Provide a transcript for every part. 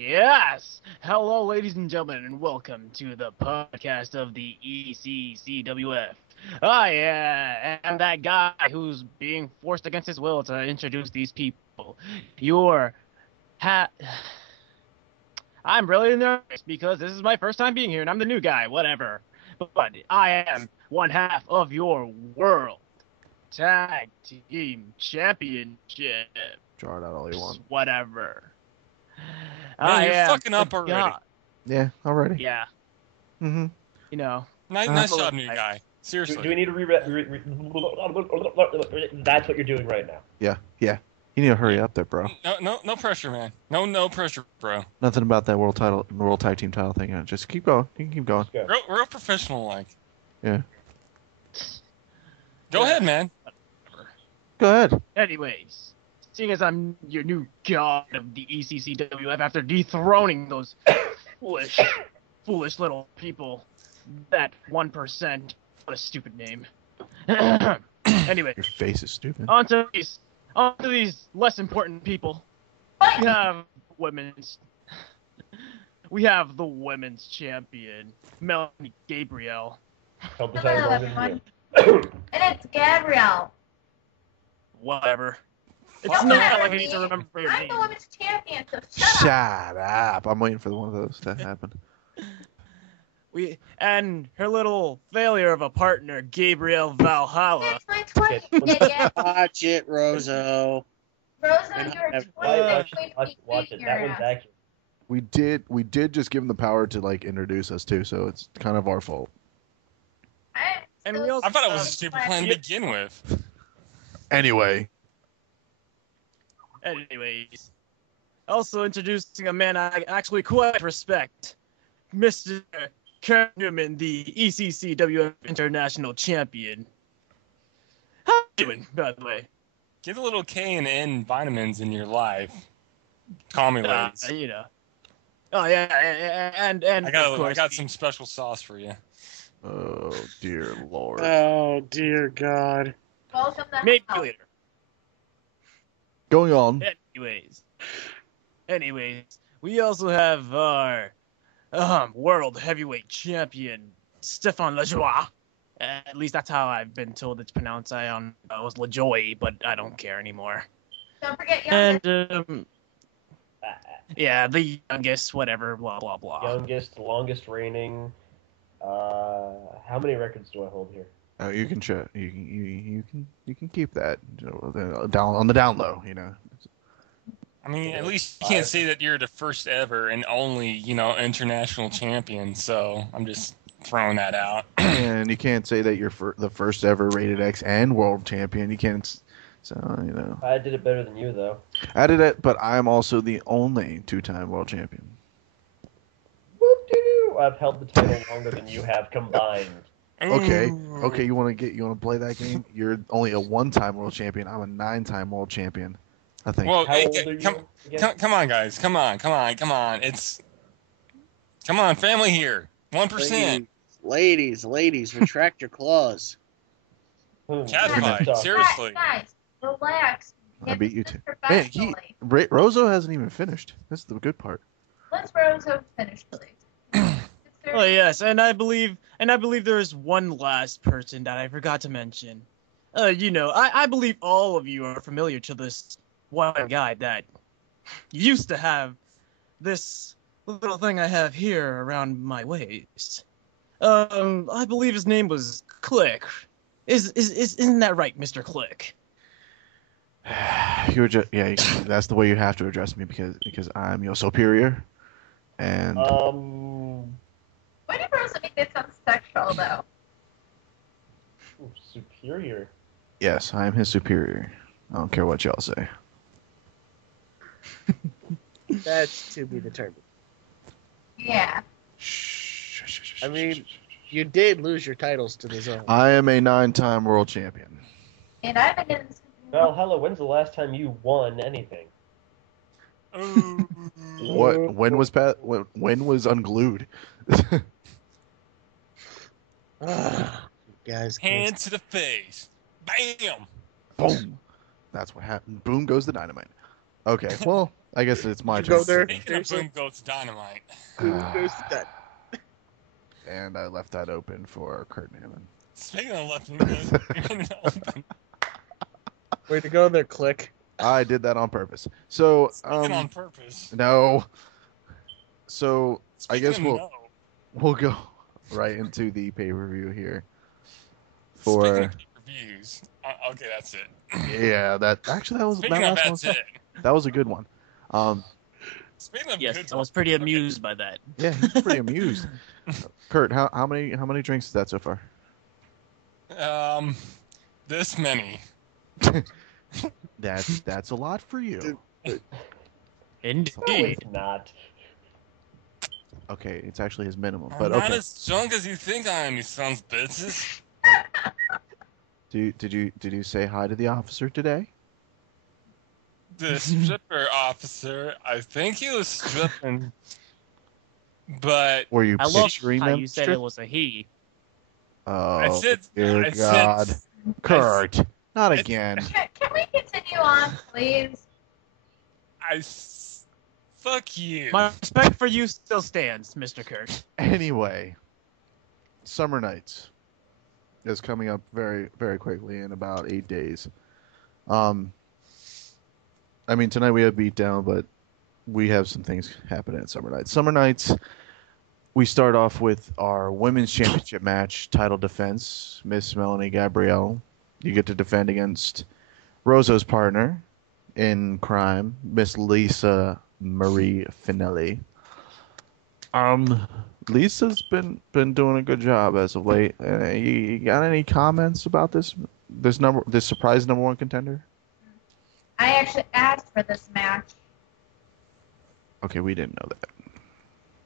Yes! Hello, ladies and gentlemen, and welcome to the podcast of the ECCWF. I am that guy who's being forced against his will to introduce these people. I'm really nervous because this is my first time being here, and I'm the new guy, whatever. But I am one half of your World Tag Team Championship. Draw it out all you want. Whatever. Man, you're fucking up already. Yeah, already. Yeah. Mm-hmm. You know. Nice job, new guy. Seriously. Do we need to That's what you're doing right now. Yeah. You need to hurry up there, bro. No pressure, man. No pressure, bro. Nothing about that world tag team title thing. Just keep going. You can keep going. Go. Real professional, like. Yeah. Go ahead, man. Go ahead. Anyways, seeing as I'm your new god of the ECCWF after dethroning those foolish little people, that 1%, what a stupid name. Anyway. Your face is stupid. On to these less important people. We have the women's champion, Melanie Gabrielle. Help us Hello, out, everyone. And it's Gabriel. Whatever. It's Don't not matter like I me. need to remember your I'm name. the women's champion, so shut up. Shut up. I'm waiting for one of those to happen. And her little failure of a partner, Gabriel Valhalla. It's my twin, you idiot. Watch it, Rozo. Rozo, you're a twin. Watch it. That one's accurate. We did just give him the power to like introduce us too, so it's kind of our fault. And we also I thought it was a stupid plan to begin with. Anyway. Anyways, also introducing a man I actually quite respect, Mr. Newman, the ECCWF International Champion. How you doing, by the way? Get a little K and N vitamins in your life. Call me, ladies. You know. Oh yeah, and I of course, got some special sauce for you. Oh dear Lord. Oh, dear God. Welcome to maybe hell. later. Going on. Anyways, we also have our world heavyweight champion, Stefan Lojoie. At least that's how I've been told it's pronounced. It was Lojoie, but I don't care anymore. Don't forget And youngest. yeah, the youngest, whatever, blah blah blah. Youngest, longest reigning. How many records do I hold here? Oh, you can check. You can keep that down on the down low. You know. I mean, at least you can't say that you're the first ever and only, international champion. So I'm just throwing that out. And you can't say that you're the first ever rated X and world champion. You can't. So I did it better than you, though. I did it, but I'm also the only two-time world champion. Whoop-de-doo! I've held the title longer than you have combined. Okay, Ooh. you want to play that game? You're only a one-time world champion. I'm a 9-time world champion. I think. Well, How old are you again? come on, guys. Come on. Come on, family here. 1%. Ladies, retract your claws. Cat Sorry. fight. Seriously. Guys, relax. I beat you too. Man, Professionally. Rozo hasn't even finished. That's the good part. Let's Rozo finish, please. Oh yes, and I believe there is one last person that I forgot to mention. I believe all of you are familiar to this one guy that used to have this little thing I have here around my waist. I believe his name was Click. Isn't that right, Mr. Click? That's the way you have to address me because I'm your superior, and Why did Rozo make this sound sexual, though? Superior. yes, I am his superior. I don't care what y'all say. That's to be determined. Yeah. I mean, you did lose your titles to the zone. I am a 9-time world champion. And I've been getting this. Valhalla, when's the last time you won anything? What? When was unglued? Guys, Hand to the face. Bam. Boom. That's what happened. Boom goes the dynamite. Okay, well, I guess it's my You turn. go there. Speaking of Boom Goats Dynamite, Who goes to that? And I left that open for Kurt Newman. speaking of left and open, Way to go there, Click. I did that on purpose. So, speaking on purpose. no. So, I Speaking guess of we'll no, we'll go right into the pay-per-view here. speaking For of reviews, okay, that's it. yeah, that was Speaking that of last one. that's it. That was a good one. Speaking of Yes, good I was pretty amused by that. Yeah, he's pretty amused. Kurt, how many drinks is that so far? This many. That's a lot for you. No, Indeed. it's not. Okay, it's actually his minimum, I'm but not okay. as drunk as you think I am, you sons of bitches. Did you say hi to the officer today? The stripper officer, I think he was stripping, but Were you I love picturing how them? you said it was a he. Oh, said- dear I God, said- Kurt, not again. Can we continue on, please? fuck you. My respect for you still stands, Mr. Kurt. Anyway, Summer Nights is coming up very, very quickly in about 8 days. I mean, tonight we have Beatdown, but we have some things happening at Summer Nights. Summer Nights, we start off with our Women's Championship match, title defense. Miss Melanie Gabrielle, you get to defend against Rozo's partner in crime, Miss Lisa Marie Finelli. Lisa's been doing a good job as of late. You got any comments about this surprise number one contender? I actually asked for this match. Okay, we didn't know that.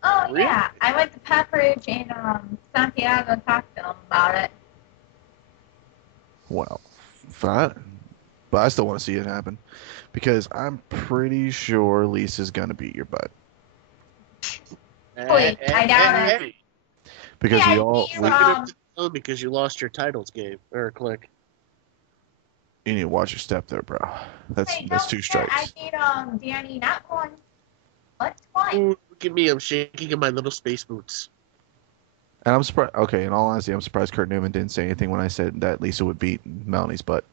Oh, Really? yeah. I went to Pepperidge and Santiago and talked to them about it. Well, fine, but I still want to see it happen because I'm pretty sure Lisa's gonna beat your butt Wait, I doubt it. because Yeah, we all Because you lost your titles game or Click. you need to watch your step there, bro. That's Wait, that's no, two sir, I strikes. beat Danny not once, but twice. Ooh, look at me, I'm shaking in my little space boots. And I'm surprised. Okay, in all honesty, I'm surprised Kurt Newman didn't say anything when I said that Lisa would beat Melanie's butt.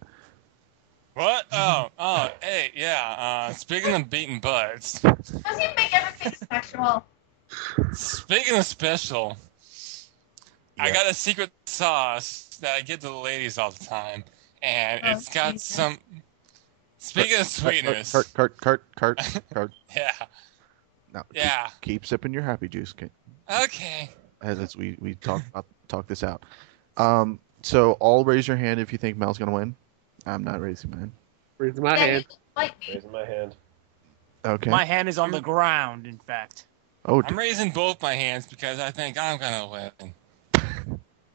What? Oh, hey, yeah. Speaking of beating butts, Doesn't he make everything sexual? speaking of special, I Yeah. got a secret sauce that I give to the ladies all the time, and Oh, it's got Jesus. some. Speaking of sweetness, Kurt. yeah, No, yeah. keep sipping your happy juice. Okay. As we talk this out. So all raise your hand if you think Mel's gonna win. I'm not raising mine. Raise my Yeah, hand. he like me. Raising my hand. Okay. My hand is on the ground, in fact. Oh, I'm raising both my hands because I think I'm gonna win.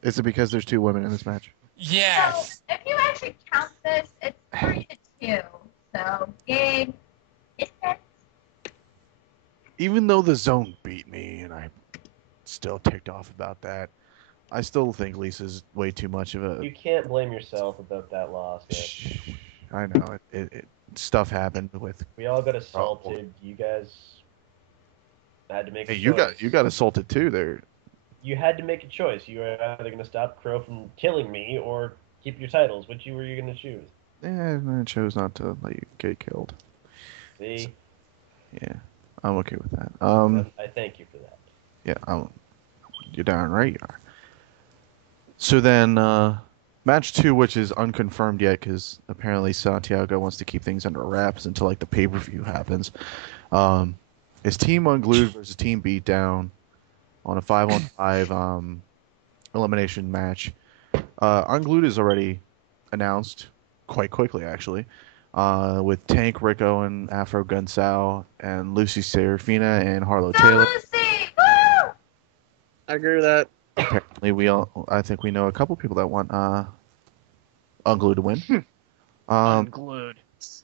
is it because there's two women in this match? Yes. So, if you actually count this, it's 3-2. So, Gabe, it's Even though the zone beat me and I still ticked off about that, I still think Lisa's way too much of a. You can't blame yourself about that loss, man. Shh. I know it stuff happened with. We all got assaulted. You guys had to make a Hey, choice. you got assaulted too there. You had to make a choice. You were either going to stop Crow from killing me or keep your titles. Which were you going to choose? And I chose not to let you get killed. See, Yeah, I'm okay with that. I thank you for that. Yeah, you're darn right you are. So then, match 2, which is unconfirmed yet, because apparently Santiago wants to keep things under wraps until like the pay-per-view happens. Is Team Unglued versus Team Beatdown on a 5-on-5 elimination match. Unglued is already announced quite quickly, actually, with Tank, Rico, and Afro Gunsao, and Lucy Serafina and Harlow Taylor. Lucy! Woo! I agree with that. Apparently, I think we know a couple people that want Unglued to win. Unglued.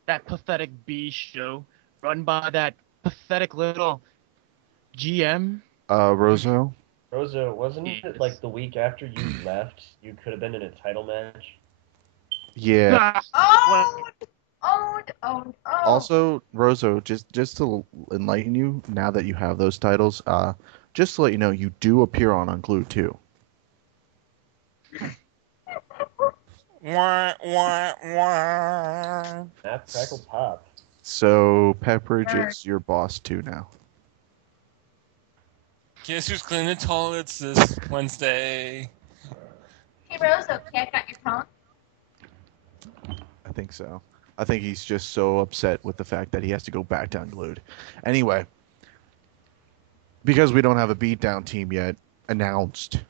That pathetic B show run by that pathetic little GM. Rozo. Rozo, wasn't Yes. it like the week after you left, you could have been in a title match? Yeah. Oh! Owned. Also, Rozo, just to enlighten you, now that you have those titles, just to let you know, you do appear on Unglued too. Wah, wah, wah. Snap, crackle, pop. So Pepperidge is your boss too now. Guess who's cleaning the toilets this Wednesday? Hey, Rozo, can't cut your tongue? I think so. I think he's just so upset with the fact that he has to go back to Unglued. Anyway, because we don't have a beatdown team yet announced,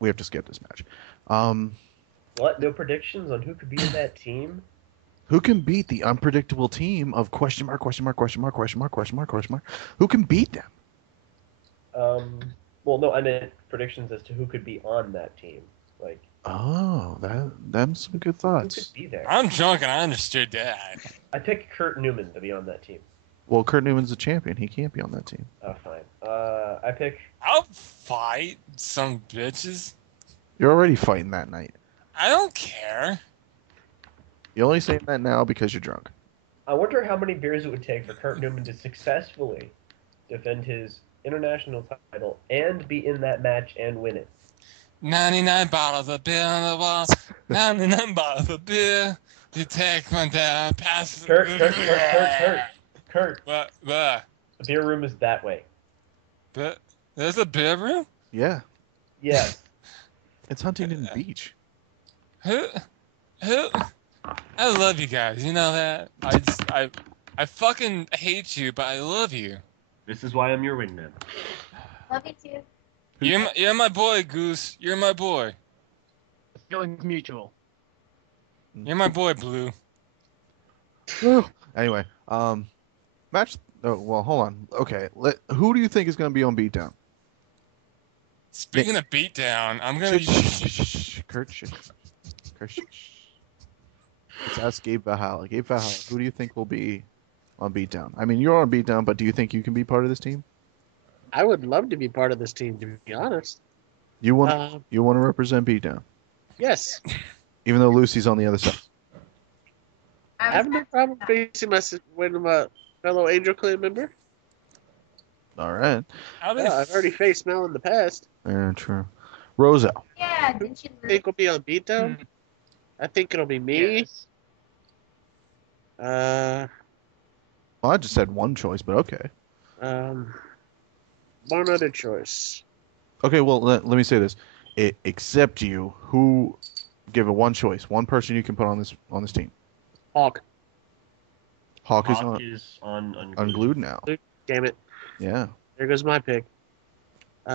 we have to skip this match. What? No predictions on who could be in that team? Who can beat the unpredictable team of question mark, question mark, question mark, question mark, question mark, question mark? Who can beat them? Well, no, I meant predictions as to who could be on that team. Like, Oh, that's some good who thoughts. could be there? I'm drunk and I understood that. I picked Kurt Newman to be on that team. Well, Kurt Newman's the champion. He can't be on that team. Oh, fine. I pick. I'll fight some bitches. You're already fighting that night. I don't care. You're only saying that now because you're drunk. I wonder how many beers it would take for Kurt Newman to successfully defend his international title and be in that match and win it. 99 bottles of beer on the wall. 99 bottles of beer. You take one down, pass it. Kurt. What? The beer room is that way. But there's a beer room? Yeah, Yes. it's Huntington Beach. Who? I love you guys. You know that? I fucking hate you, but I love you. This is why I'm your wingman. Love you too. You're my boy, Goose. You're my boy. Feelings mutual. You're my boy, Blue. Anyway, match. Oh, well, hold on. Okay, who do you think is going to be on beatdown? Speaking of beatdown, I'm gonna. Kurt, let's ask Gabe Valhalla. Gabe Valhalla, who do you think will be on beatdown? I mean, you're on beatdown, but do you think you can be part of this team? I would love to be part of this team, to be honest. You want to represent beatdown, Yes. even though Lucy's on the other side. I have no problem facing one of my fellow Angel Clan member. All right. Yeah, I've already faced Mel in the past. Yeah, true. Rozo. Yeah, didn't you I think will be on beatdown. I think it'll be me. Yes. Well, I just said one choice, but okay. One other choice. Okay, well, let me say this. Except you, who give it one choice, one person you can put on this team. Hawk. Hawk is on unglued now. Damn it. Yeah. There goes my pick. Any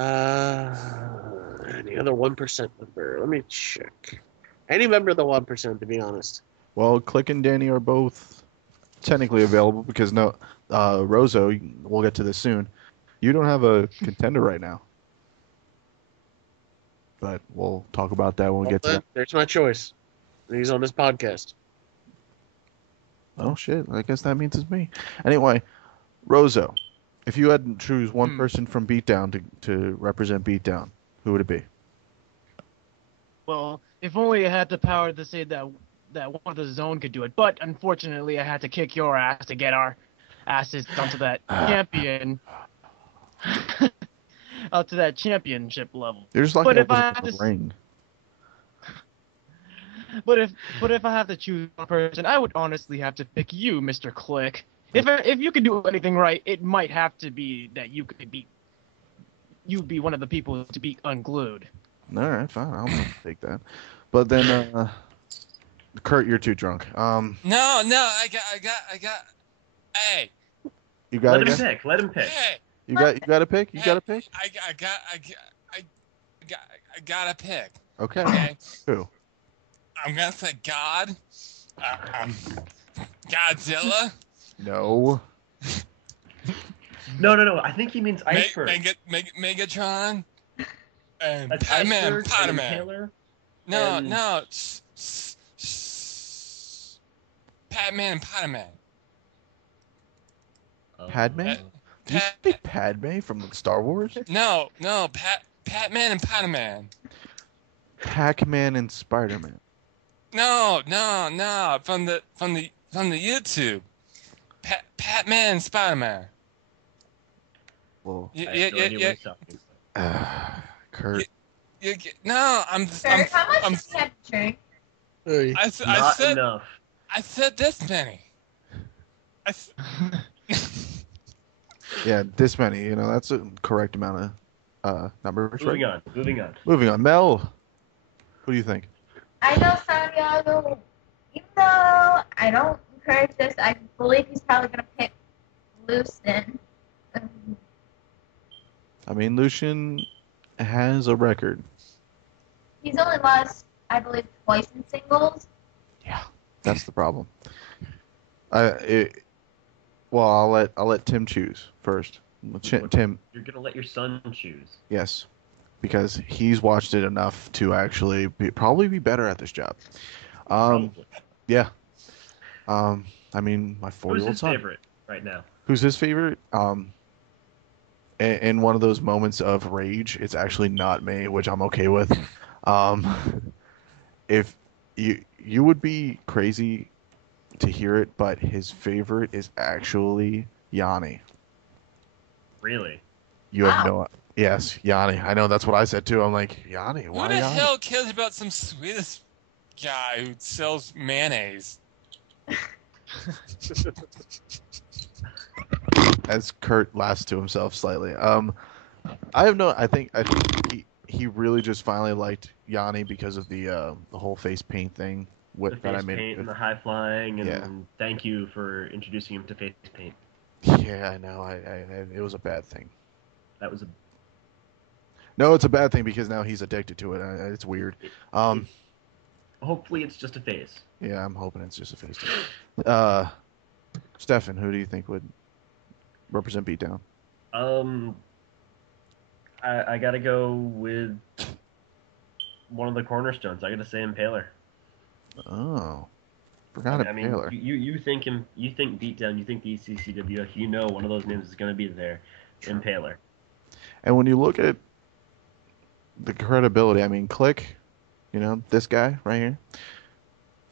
other 1% member? Let me check. Any member of the 1%, to be honest. Well, Click and Danny are both technically available because Rozo, we'll get to this soon. You don't have a contender right now. But we'll talk about that when we get to that. There's my choice. He's on this podcast. Oh, shit. I guess that means it's me. Anyway, Rozo, if you had to choose one person from Beatdown to represent Beatdown, who would it be? Well, if only I had the power to say that one of the zone could do it. But unfortunately, I had to kick your ass to get our asses onto that champion, up to that championship level. You're just lucky I wasn't in the ring. But if I have to choose one person, I would honestly have to pick you, Mr. Click. If you could do anything right, it might have to be that you'd be one of the people to be unglued. All right, fine. I'll take that. But then, Kurt, you're too drunk. No, I got. Hey. You got Let him pick. Let him pick. Hey. You got a pick. You got a pick. I got a pick. Okay. Who? I'm gonna say God. Godzilla. No. No. I think he means Iceberg. Megatron. And That's Pac-Man, Iceberg, Spider-Man. No. Pac-Man and Spider-Man. Padme? Did you say Padme from Star Wars? No. Pac-Man and Spider-Man. Pac-Man and Spider-Man. No. From From the YouTube. Pat-Man, Spider-Man. Whoa. I have no idea what he's talking about. Kurt. No, Kurt, how much does he have to drink? Hey. Not enough. I said this many. Yeah, this many. You know, that's a correct amount of numbers. Moving Right? on. Moving on. Moving on. Mel, what do you think? I know Santiago, even though I don't encourage this, I believe he's probably going to pick Lucen. I mean, Lucian has a record. He's only lost, I believe, twice in singles. Yeah, that's the problem. Well, I'll let Tim choose first. Tim, You're gonna let your son choose. yes, because he's watched it enough to actually probably be better at this job. Probably. Yeah. I mean, my Who's 4-year-old his son. favorite right now? Who's his favorite? In one of those moments of rage, it's actually not me, which I'm okay with. If you would be crazy to hear it, but his favorite is actually Yanni. Really? You have no. Yes, Yanni. I know that's what I said too. I'm like, Yanni. Who Why the Yanni? hell cares about some Swedish guy who sells mayonnaise? As Kurt laughs to himself slightly. I think he really just finally liked Yanni because of the whole face paint thing. The face paint and the high flying, and Yeah. thank you for introducing him to face paint. Yeah, I know. It was a bad thing. That was a No, it's a bad thing because now he's addicted to it. It's weird. hopefully it's just a phase. Yeah, I'm hoping it's just a face. Stefan, who do you think would represent Beatdown? I gotta go with one of the cornerstones. I gotta say Impaler. Oh, forgot I mean, Taylor. you think him, you think Beatdown, you think the ECCWF, you know one of those names is gonna be there. Impaler. And when you look at the credibility, I mean, Click, this guy right here,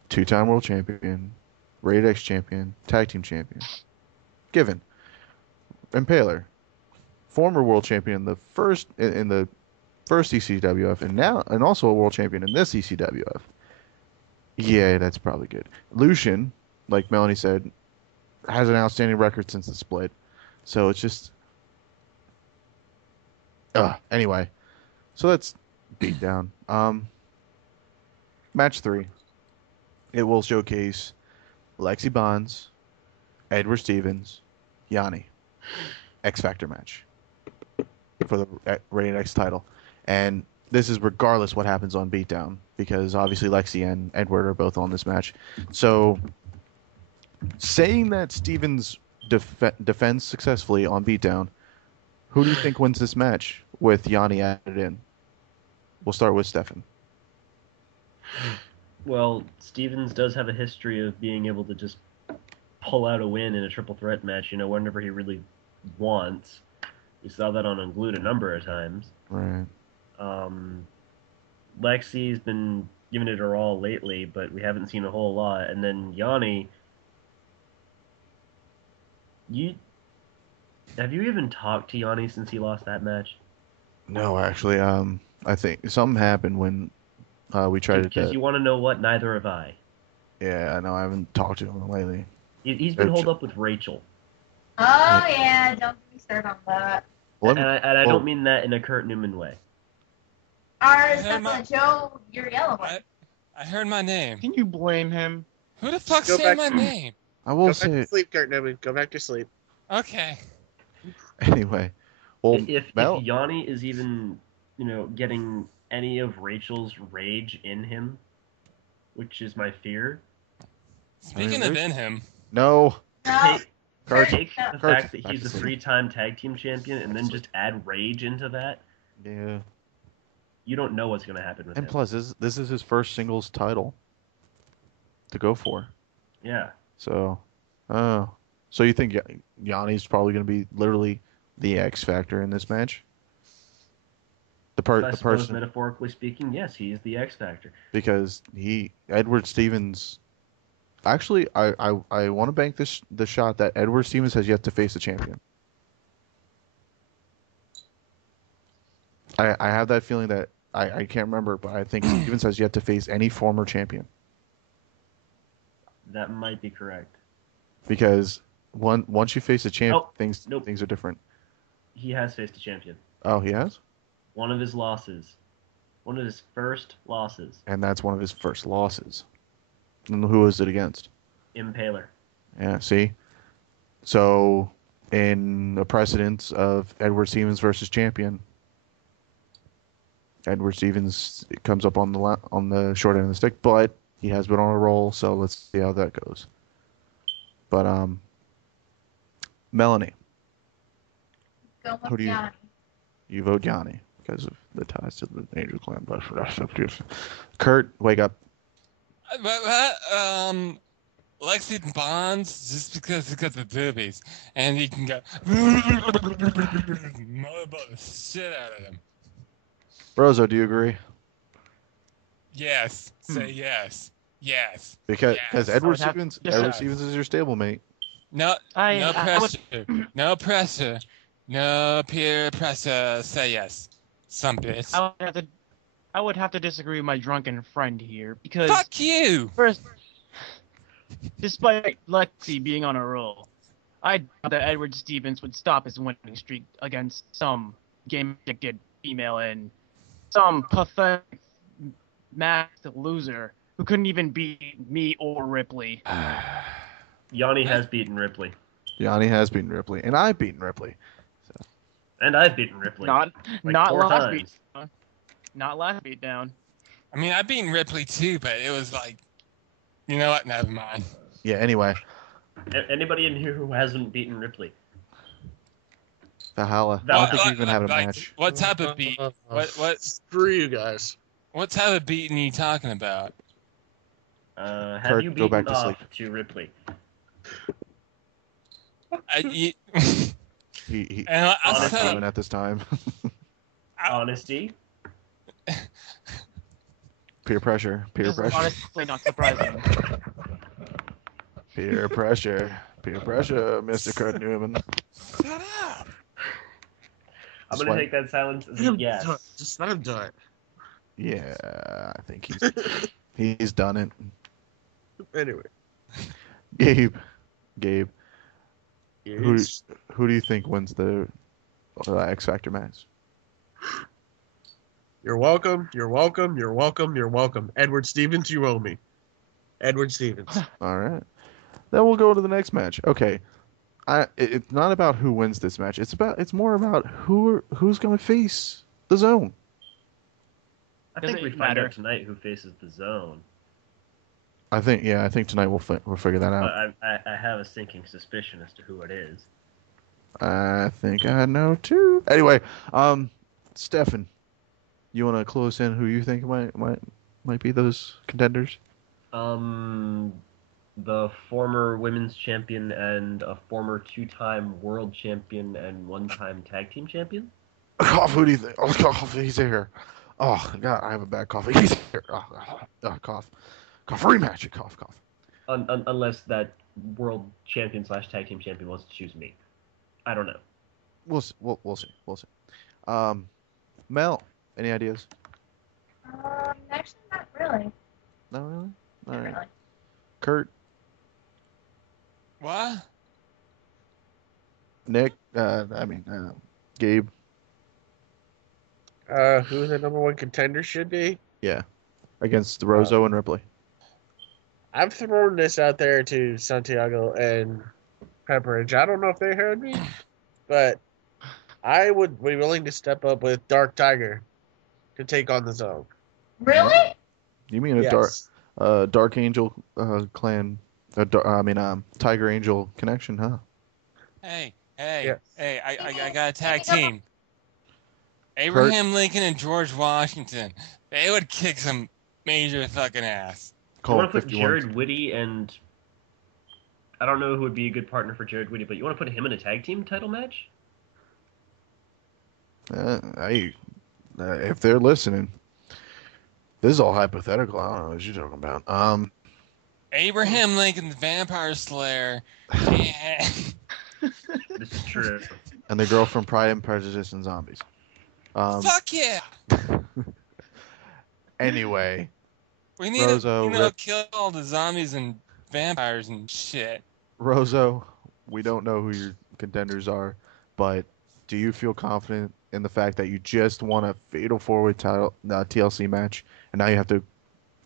2-time world champion, Rated X champion, tag team champion, given. Impaler, former world champion in the first ECWF, and also a world champion in this ECWF. Yeah, that's probably good. Lucian, like Melanie said, has an outstanding record since the split, so it's just. Anyway, so that's Beatdown. Match 3. It will showcase Lexi Bonds, Edward Stevens, Yanni. X Factor match for the Rated X title. And this is regardless what happens on Beatdown, because obviously Lexi and Edward are both on this match. So, saying that Stevens defends successfully on Beatdown, who do you think wins this match with Yanni added in? We'll start with Stefan. Well, Stevens does have a history of being able to just pull out a win in a triple threat match, whenever he really wants. We saw that on Unglued a number of times. Right. Lexi's been giving it her all lately, but we haven't seen a whole lot. And then Yanni, have you even talked to Yanni since he lost that match? No, actually, I think something happened when we tried to. Because you want to know what? Neither have I. Yeah, I know. I haven't talked to him lately. He's been holed up with Rachel. Oh, yeah, don't get me started on that. Well, And I don't mean that in a Kurt Newman way. Or is that the Joe Uriella? I heard my name. Can you blame him? Who the fuck Go said back- my name? I will Go back say to sleep, Kurt Newman. Go back to sleep. Okay. anyway. Well, If Mel, Yanni is even, getting any of Rachel's rage in him, which is my fear, Speaking of in him, no. No. Kurt, take the Kurt, fact that he's a back to 3-time tag team champion and then just add rage into that, yeah. you don't know what's going to happen with And him. plus, this is his first singles title to go for. Yeah. So, so you think Yanni's probably going to be literally the X Factor in this match? I The suppose, person, metaphorically speaking, yes, he is the X Factor. because Edward Stevens Actually, I want to bank the shot that Edward Stevens has yet to face a champion. I have that feeling that I can't remember, but I think Stevens has yet to face any former champion. That might be correct. Because once you face a champion, Oh, things nope. are different. He has faced a champion. Oh, he has? One of his losses. One of his first losses. And that's one of his first losses. And who was it against? Impaler. Yeah, see? So, in the precedence of Edward Stevens versus champion, Edward Stevens comes up on the short end of the stick, but he has been on a roll, so let's see how that goes. But, Melanie, Go Who with do you- Yanni. you vote Yanni because of the ties to the Angel Clan. But Kurt, wake up. Lexington Bonds just because of boobies, and he can go motherfucker the shit out of them. Rozo, do you agree? Yes, say yes, yes. Because Yes. Edward I would have Stevens, to decide. Edward Stevens is your stablemate. No, I no would- pressure, no pressure, no peer pressure. Say yes, some bitch. I would have to disagree with my drunken friend here because Fuck you. first, despite Lexi being on a roll, I doubt that Edward Stevens would stop his winning streak against some game-addicted female and some pathetic masked loser who couldn't even beat me or Ripley. Yanni has beaten Ripley. Yanni has beaten Ripley, and I've beaten Ripley. And I've beaten Ripley. Not 4 last beat. times. Not last beat down. I mean, I've beaten Ripley too, but it was like, you know what? Never mind. Yeah, anyway, Anybody in here who hasn't beaten Ripley? Valhalla. I Val- don't think we even had a like, match. What type of beat? What Screw you guys. what type of beating are you talking about? Have Kurt, you go beaten back to off sleep. to Ripley? He, He and I'll Honestly. tell even at this time. Honesty? Peer pressure. Peer This is pressure. honestly not surprising. Peer pressure. Peer pressure, Mr. Kurt Newman. Shut up. I'm That's gonna why- take that silence as Let a him yes. do it. Just let him do it. Yeah, I think he's done it. Anyway. Gabe, who Yes. do you think wins the X Factor match? You're welcome. You're welcome. You're welcome. You're welcome. Edward Stevens, you owe me. Edward Stevens. All right. Then we'll go to the next match. Okay. It's not about who wins this match. It's more about who's going to face the Zone. I Does think it we find matter? out tonight who faces the Zone. I think tonight we'll figure that out. But I have a sinking suspicion as to who it is. I think I know too. Anyway, Stefan, you want to close in who you think might be those contenders? The former women's champion and a former 2-time world champion and 1-time tag team champion. Cough. Who do you think? Oh, cough. He's here. Oh God, I have a bad cough. He's here. Cough. Cough. Rematch. Cough. Unless that world champion / tag team champion wants to choose me. I don't know. We'll see. Mel, any ideas? Actually, not really. No, really. All Not right. really. Kurt, What? Nick, Gabe. Who the number one contender should be? Yeah, against Rozo and Ripley. I've thrown this out there to Santiago and Pepperidge. I don't know if they heard me, but I would be willing to step up with Dark Tiger to take on the Zone. Really? You mean a Yes. Dark Angel clan? Tiger Angel connection, huh? Hey, Yes. I got a tag team. Abraham Lincoln and George Washington. They would kick some major fucking ass. You Call want it to put 51. Jared Whitty and I don't know who would be a good partner for Jared Whitty, but you want to put him in a tag team title match? If they're listening, this is all hypothetical. I don't know what you're talking about. Abraham Lincoln, the Vampire Slayer. Yeah. This is true. And the girl from Pride and Prejudice and Zombies. Fuck yeah! Anyway, We need Rozo, to kill all the zombies and vampires and shit. Rozo, we don't know who your contenders are, but do you feel confident in the fact that you just won a fatal four-way title TLC match, and now you have to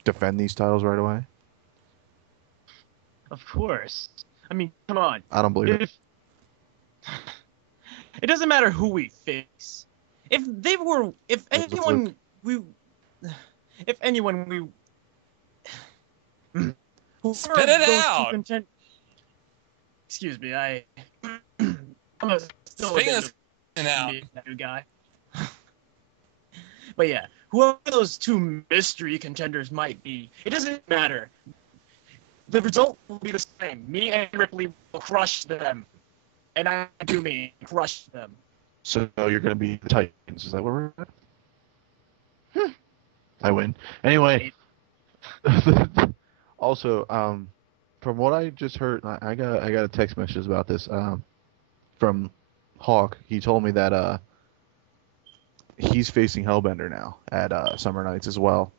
defend these titles right away? Of course. I mean, come on. I don't believe it. It doesn't matter who we face. If anyone, Spit it out! Excuse me, I'm still Speaking a of spitting out. new guy. But yeah, whoever those two mystery contenders might be, it doesn't matter. The result will be the same. Me and Ripley will crush them. And I do mean crush them. So you're going to be the Titans. Is that where we're at? I win. Anyway. Also, from what I just heard, I got a text message about this from Hawk. He told me that he's facing Hellbender now at Summer Nights as well.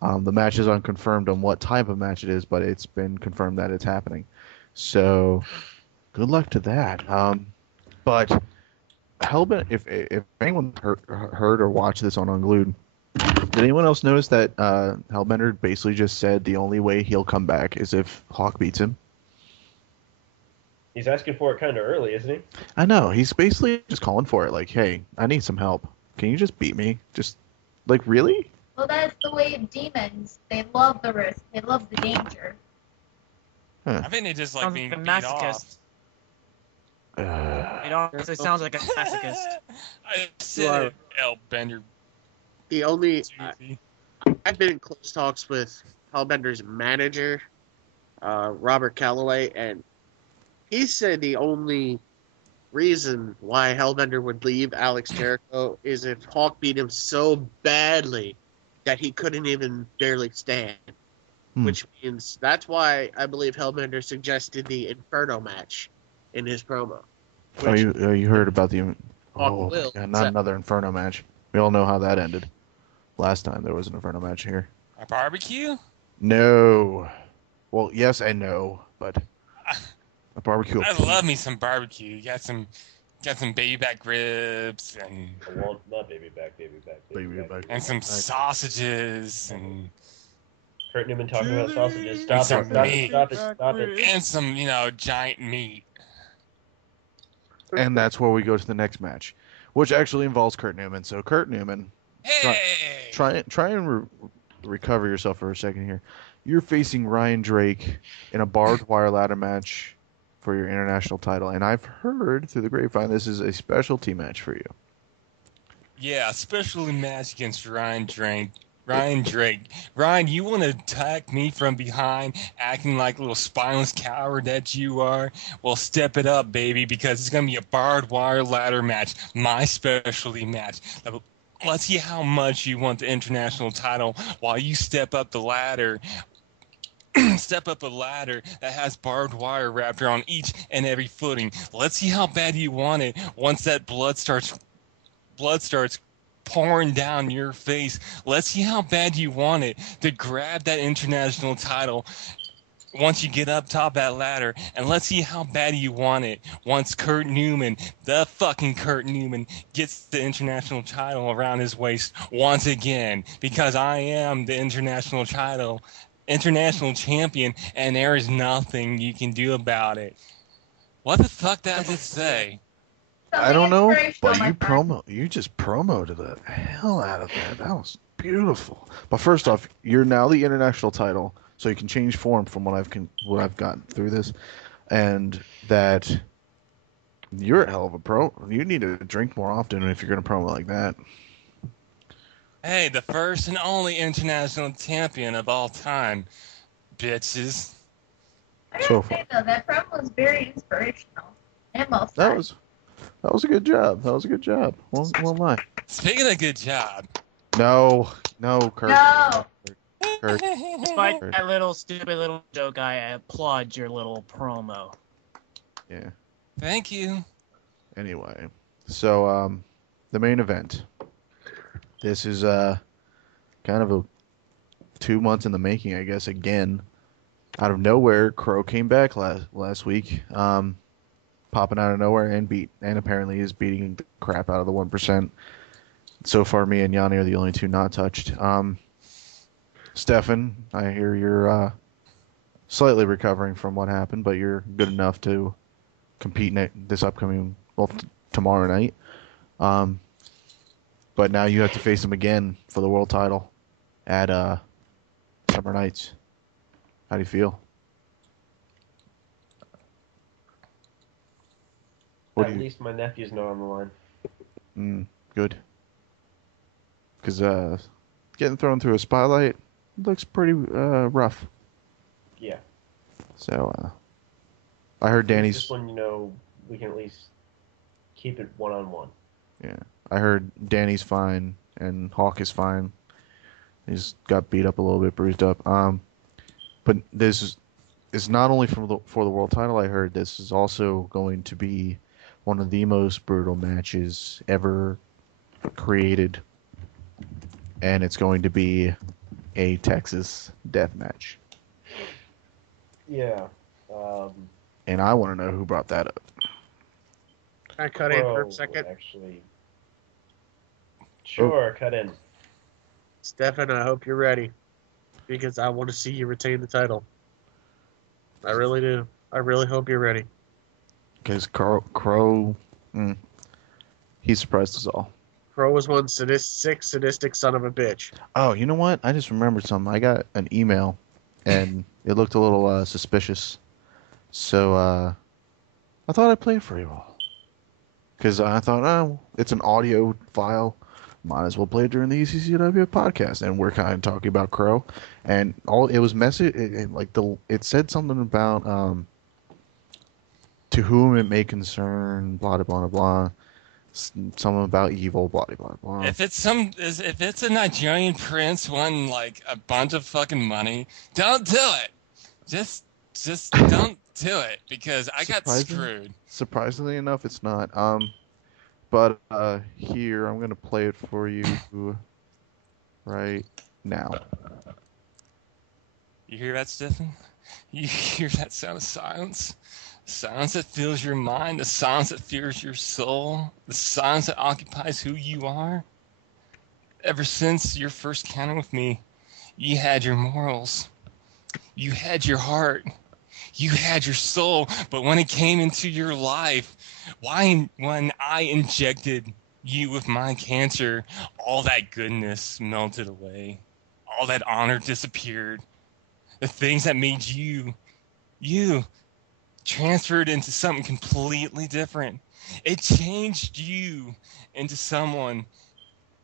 The match is unconfirmed on what type of match it is, but it's been confirmed that it's happening. So, good luck to that. But Hellbender, if anyone heard or watched this on Unglued, did anyone else notice that Hellbender basically just said the only way he'll come back is if Hawk beats him? He's asking for it kind of early, isn't he? I know. He's basically just calling for it. Like, hey, I need some help. Can you just beat me? Just, like, really? Well, that's the way of demons. They love the risk. They love the danger. Huh. I think they just like Sounds being like a beat off. masochist. It honestly sounds like a masochist. I said it, Hellbender. The only Susie. I've been in close talks with Hellbender's manager, Robert Calloway, and he said the only reason why Hellbender would leave Alex Jericho is if Hawk beat him so badly that he couldn't even barely stand. Which means that's why I believe Hellbender suggested the Inferno match in his promo. Oh, you heard about the... Hawk Oh, will. God, not another Inferno match. We all know how that ended. Last time there was an Inferno match here. A barbecue? No. Well, yes and no, but a barbecue. I love me some barbecue. You got some baby back ribs and Well, not baby back. and some sausages and Kurt Newman talking about sausages. Stop it. and some, giant meat. And that's where we go to the next match, which actually involves Kurt Newman. So Kurt Newman, Hey! try and recover yourself for a second here. You're facing Ryan Drake in a barbed wire ladder match for your international title, and I've heard through the grapevine this is a specialty match for you. Yeah, special match against Ryan Drake. Ryan, you want to attack me from behind, acting like a little spineless coward that you are? Well, step it up, baby, because it's going to be a barbed wire ladder match, my specialty match. Let's see how much you want the international title while you step up the ladder. Step up a ladder that has barbed wire wrapped around each and every footing. Let's see how bad you want it once that blood starts pouring down your face. Let's see how bad you want it to grab that international title once you get up top that ladder, and let's see how bad you want it once Kurt Newman, the fucking Kurt Newman, gets the international title around his waist once again, because I am the international champion, and there is nothing you can do about it. What the fuck did I just say? I don't know, but you just promoted the hell out of that. That was beautiful. But first off, you're now the international title, so you can change form from what I've gotten through this, and that you're a hell of a pro. You need to drink more often if you're going to promo like that. Hey, the first and only international champion of all time, bitches. I gotta say though, that promo was very inspirational. And most That was a good job. Won't lie. Speaking of good job. No, Kurt. No. Despite that little stupid little joke, I applaud your little promo. Yeah. Thank you. Anyway, so the main event. This is kind of a 2 months in the making, I guess. Again, out of nowhere, Crow came back last week, popping out of nowhere and apparently is beating the crap out of the 1%. So far, me and Yanni are the only two not touched. Stefan, I hear you're slightly recovering from what happened, but you're good enough to compete this upcoming, tomorrow night. But now you have to face him again for the world title at Summer Nights. How do you feel? At least my nephew's not on the line. Good. Because getting thrown through a spotlight looks pretty rough. Yeah. So I heard Danny's. This one, we can at least keep it one-on-one. Yeah. I heard Danny's fine and Hawk is fine. He's got beat up a little bit, bruised up. But this is not only for the world title. I heard this is also going to be one of the most brutal matches ever created, and it's going to be a Texas death match. Yeah. And I want to know who brought that up. Can I cut in for a second? Actually. Sure, cut in. Stefan, I hope you're ready, because I want to see you retain the title. I really do. I really hope you're ready. Because Crow, he surprised us all. Crow was one sick, sadistic son of a bitch. Oh, you know what? I just remembered something. I got an email, and it looked a little suspicious. So I thought I'd play it for you all. Because I thought, it's an audio file. Might as well play it during the ECCWF podcast. And we're kind of talking about Crow. And it was message. It said something about to whom it may concern, blah, blah, blah, blah. Something about evil, blah, blah, blah. If it's a Nigerian prince wanting like a bunch of fucking money, don't do it. Just don't do it, because I got screwed. Surprisingly enough, it's not. But here I'm gonna play it for you right now. You hear that, Stefan? You hear that sound of silence? The silence that fills your mind, the silence that fills your soul, the silence that occupies who you are. Ever since your first encounter with me, you had your morals. You had your heart. You had your soul. But when it came into your life, when I injected you with my cancer, all that goodness melted away. All that honor disappeared. The things that made you transferred into something completely different. It changed you into someone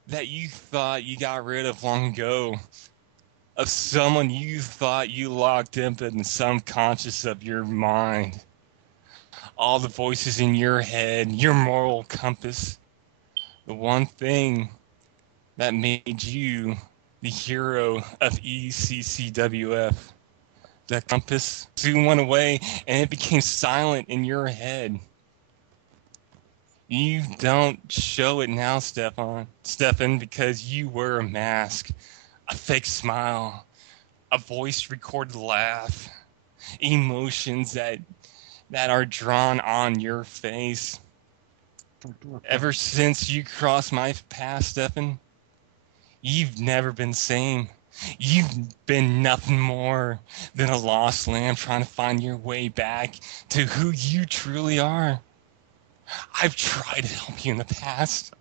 that you thought you got rid of long ago, of someone you thought you locked up in the subconscious of your mind. All the voices in your head, your moral compass, the one thing that made you the hero of ECCWF. The compass soon went away, and it became silent in your head. You don't show it now, Stefan, because you wear a mask, a fake smile, a voice-recorded laugh, emotions that are drawn on your face. Ever since you crossed my path, Stefan, you've never been the same. You've been nothing more than a lost lamb trying to find your way back to who you truly are. I've tried to help you in the past,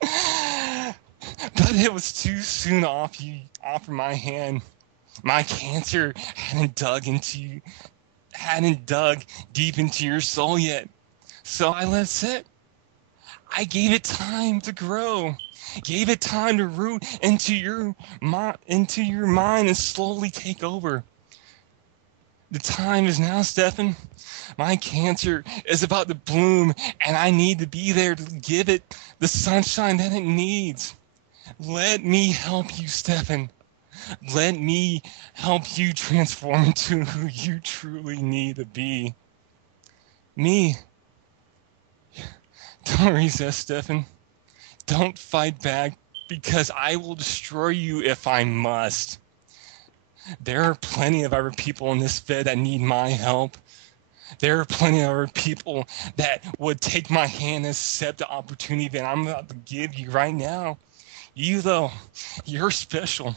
but it was too soon to offer my hand. My cancer hadn't dug deep into your soul yet, so I let it sit. I gave it time to grow. Gave it time to root into your mind and slowly take over. The time is now, Stefan. My cancer is about to bloom, and I need to be there to give it the sunshine that it needs. Let me help you, Stefan. Let me help you transform into who you truly need to be. Me. Don't resist, Stefan. Don't fight back, because I will destroy you if I must. There are plenty of other people in this Fed that need my help. There are plenty of other people that would take my hand and accept the opportunity that I'm about to give you right now. You, though, you're special.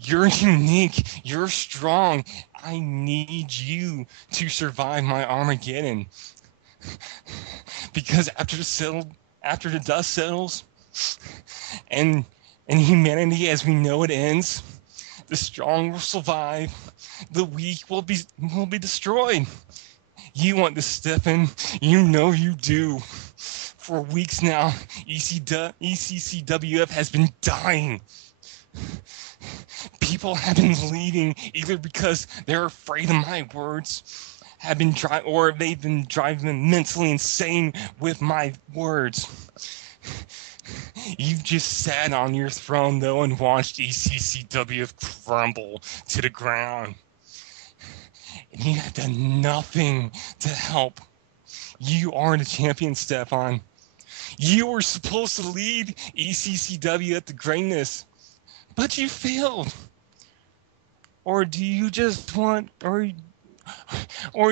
You're unique. You're strong. I need you to survive my Armageddon. Because after the dust settles, and humanity as we know it ends, the strong will survive. The weak will be destroyed. You want this, Stefan. You know you do. For weeks now, ECCWF has been dying. People have been leaving either because they're afraid of my words, or they've been driving them mentally insane with my words. You've just sat on your throne, though, and watched ECCWF crumble to the ground. And you have done nothing to help. You are the champion, Stefan. You were supposed to lead ECCWF to greatness, but you failed. Or do you just or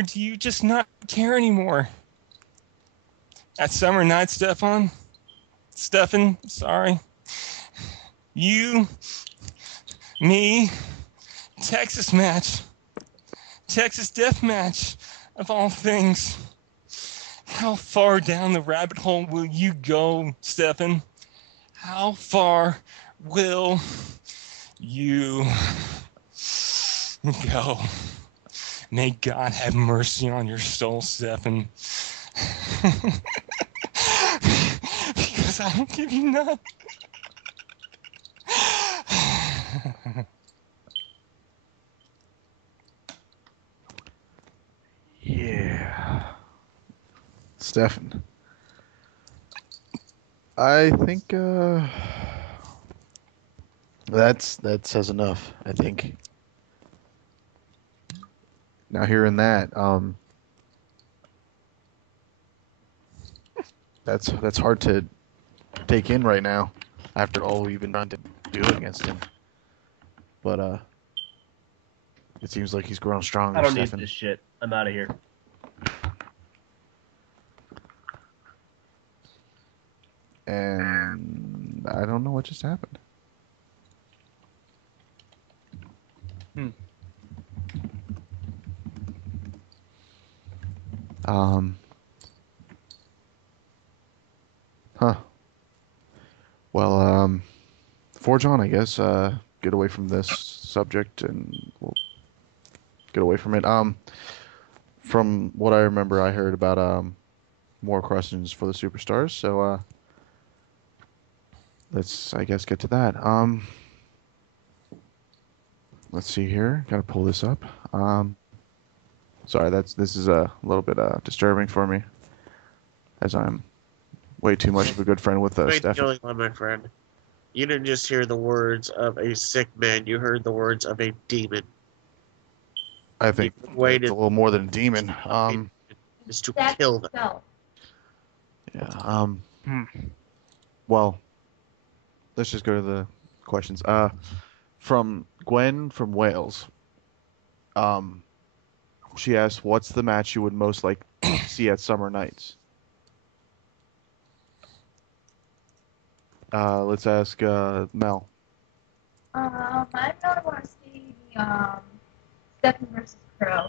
do you just not care anymore? That summer night, Stefan, sorry. You, me, Texas death match, of all things. How far down the rabbit hole will you go, Stefan? How far will you go? May God have mercy on your soul, Stefan. Because I don't give you none. Yeah. Stefan. I think that says enough, I think. Now hearing that, that's hard to take in right now after all we've been trying to do against him. But it seems like he's grown stronger. I don't Stefan. need this shit. I'm out of here. And I don't know what just happened. Huh. Well, forge on, I guess. Get away from this subject and we'll get away from it. From what I remember, I heard about more questions for the superstars, so let's, I guess, get to that. Let's see here. Gotta pull this up. Sorry, this is a little bit disturbing for me, as I'm way too much of a good friend with Stefan. My friend. You didn't just hear the words of a sick man. You heard the words of a demon. I think it's a little more than a demon. Is to kill them. Yeah. Well, let's just go to the questions. From Gwen from Wales. She asked, "What's the match you would most like to see at Summer Nights?" Let's ask Mel. I really want to see Stefan versus Crow.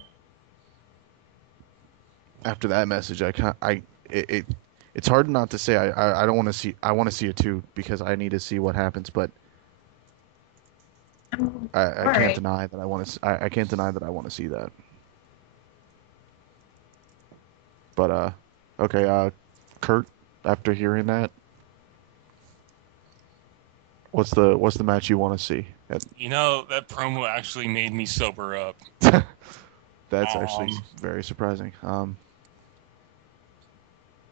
After that message, it's hard not to say I don't want to see. I want to see it too because I need to see what happens, but I can't deny that I want to. I can't deny that I want to see that. But okay, Kurt. After hearing that, what's the match you want to see? You know, that promo actually made me sober up. That's actually very surprising.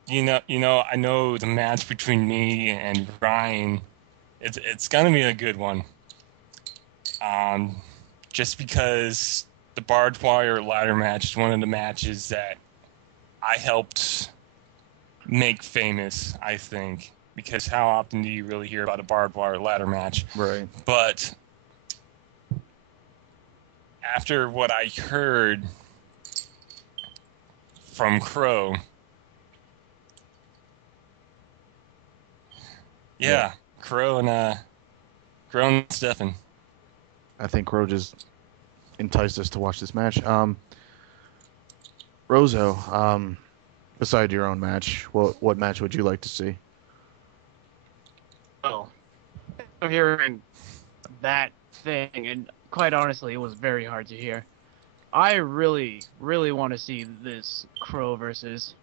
You know, I know the match between me and Ryan, it's gonna be a good one. Just because the barbed wire ladder match is one of the matches that I helped make famous, I think. Because how often do you really hear about a barbed wire ladder match? Right. But after what I heard from Crow, Crow and Stefan. I think Crow just enticed us to watch this match. Rozo, beside your own match, what match would you like to see? Well, I'm hearing that thing, and quite honestly, it was very hard to hear. I really, really want to see this Crow versus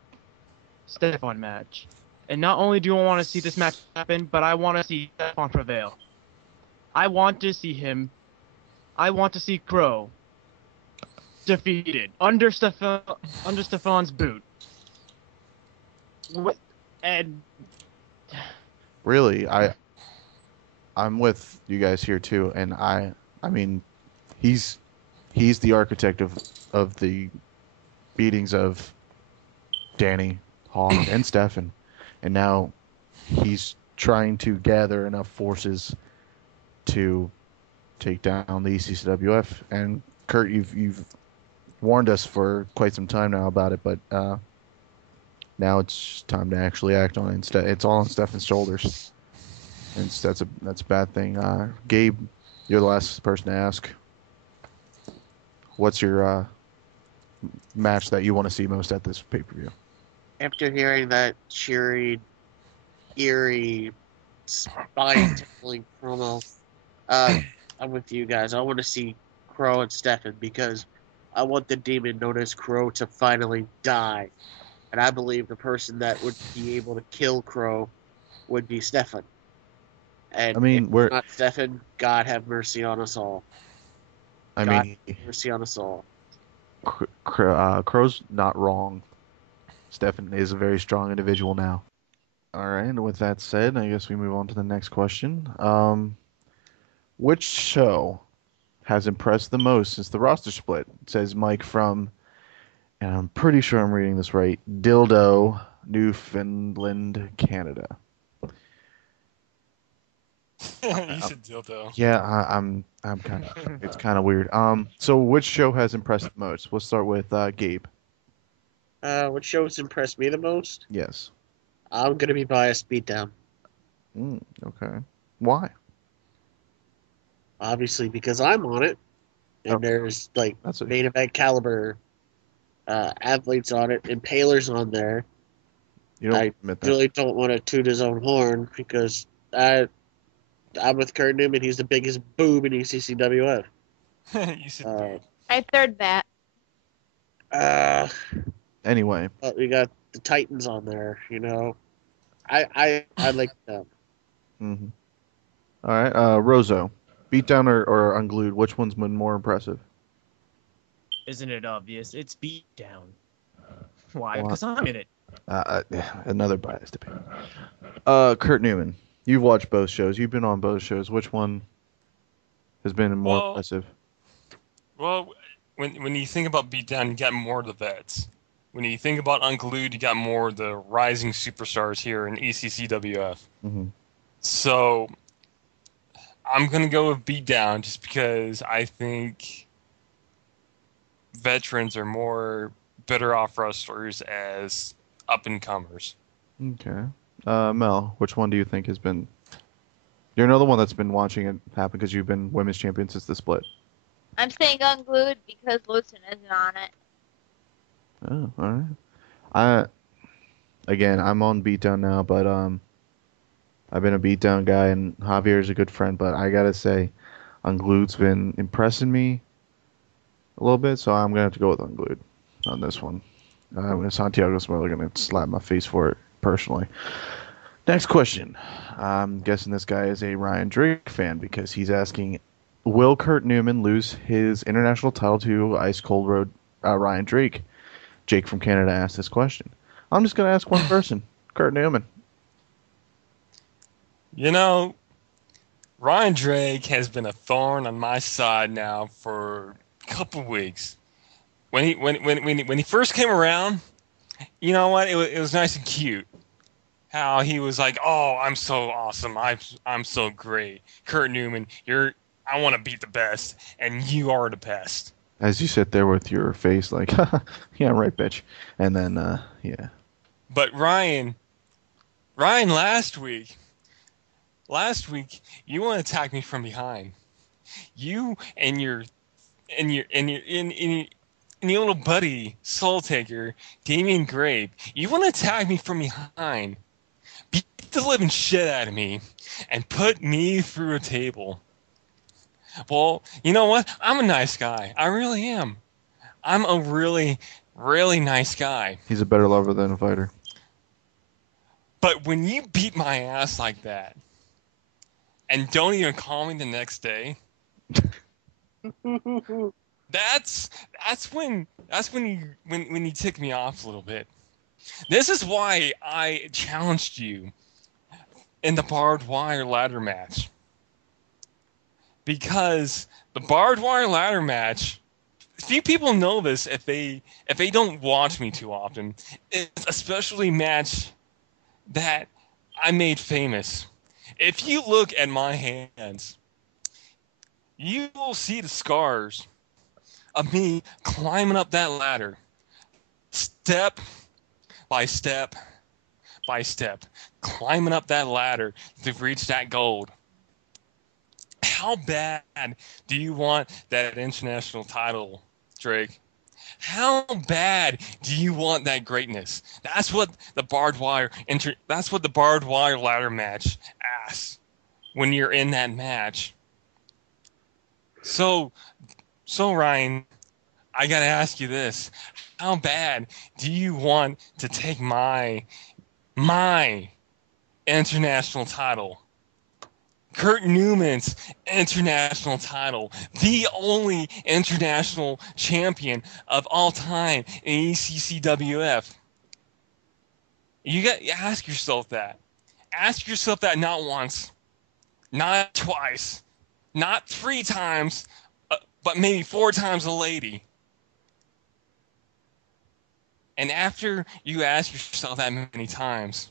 Stefan match. And not only do I want to see this match happen, but I want to see Stefan prevail. I want to see Crow defeated under Stefan's boot. And Really, I'm with you guys here too, and I mean, he's the architect of the beatings of Danny, Hawk, and Stefan, and now he's trying to gather enough forces to take down the ECCWF. And Kurt, you've warned us for quite some time now about it, but now it's time to actually act on it. It's all on Stefan's shoulders, and that's a bad thing. Gabe, you're the last person to ask. What's your match that you want to see most at this pay-per-view? After hearing that cheery, eerie, spine-tickling promo, I'm with you guys. I want to see Crow and Stefan because I want the demon known as Crow to finally die. And I believe the person that would be able to kill Crow would be Stefan. And I mean, if not Stefan, God have mercy on us all. I God mean, have mercy on us all. Crow's not wrong. Stefan is a very strong individual now. All right, and with that said, I guess we move on to the next question. Which show has impressed the most since the roster split? It says Mike from, and I'm pretty sure I'm reading this right, Dildo, Newfoundland, Canada. You said dildo. Yeah, I'm kind of, it's kind of weird. So which show has impressed the most? We'll start with Gabe. What shows impressed me the most? Yes. I'm going to be biased, Beatdown. Okay. Why? Obviously, because I'm on it. And there's, main event caliber athletes on it. And Paler's on there. You don't I admit that. really don't want to toot his own horn because I'm with Kurt Newman. He's the biggest boob in ECCWF. You said I third that. Anyway. But we got the Titans on there, you know. I like them. Mm-hmm. All right, Rozo. Beatdown or Unglued, which one's been more impressive? isn't it obvious? It's Beatdown. Why? Because I'm in it. Another biased opinion. Kurt Newman. You've watched both shows. You've been on both shows. Which one has been more impressive? Well, when you think about Beatdown, you got more of the vets. When you think about Unglued, you got more of the rising superstars here in ECCWF. Mm-hmm. So I'm going to go with Beatdown just because I think veterans are more better off wrestlers as up-and-comers. Okay. Mel, which one do you think has been... You're another one that's been watching it happen because you've been women's champion since the split. I'm saying Unglued because Luton isn't on it. Oh, all right. I'm on Beatdown now, but I've been a Beatdown guy, and Javier's a good friend, but I gotta say, Unglued's been impressing me a little bit, so I'm gonna have to go with Unglued on this one. Santiago's probably gonna slap my face for it personally. Next question. I'm guessing this guy is a Ryan Drake fan because he's asking, will Kurt Newman lose his international title to Ice Cold Road Ryan Drake? Jake from Canada asked this question. I'm just going to ask one person, Kurt Newman. You know, Ryan Drake has been a thorn on my side now for a couple weeks. When he first came around, you know what? It was nice and cute. How he was like, "Oh, I'm so awesome. I'm so great. Kurt Newman, I want to beat the best, and you are the best." As you sit there with your face like, yeah, right, bitch. And then, yeah. But Ryan, last week, you want to attack me from behind. You and your little buddy, Soul Taker, Damien Grape, you want to attack me from behind, beat the living shit out of me, and put me through a table. Well, you know what? I'm a nice guy. I really am. I'm a really, really nice guy. He's a better lover than a fighter. But when you beat my ass like that, and don't even call me the next day, that's when you tick me off a little bit. This is why I challenged you in the barbed wire ladder match. Because the barbed wire ladder match, few people know this if they don't watch me too often. It's a specialty match that I made famous. If you look at my hands, you will see the scars of me climbing up that ladder, step by step by step, climbing up that ladder to reach that gold. How bad do you want that international title, Drake? How bad do you want that greatness? That's what the barbed wire ladder match asks when you're in that match. So Ryan, I gotta ask you this: how bad do you want to take my international title? Kurt Newman's international title, the only international champion of all time in ECCWF. You ask yourself that. Ask yourself that not once, not twice, not 3 times, but maybe 4 times a lady. And after you ask yourself that many times,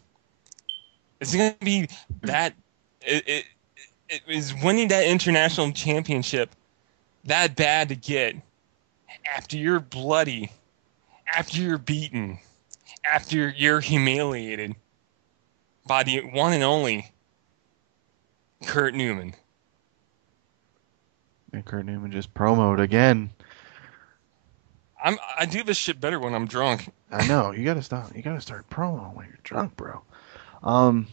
it's going to be that it is winning that international championship that bad to get after you're bloody, after you're beaten, after you're humiliated by the one and only Kurt Newman. And Kurt Newman just promoted again. I do this shit better when I'm drunk. I know. You gotta stop. You gotta start promo when you're drunk, bro. I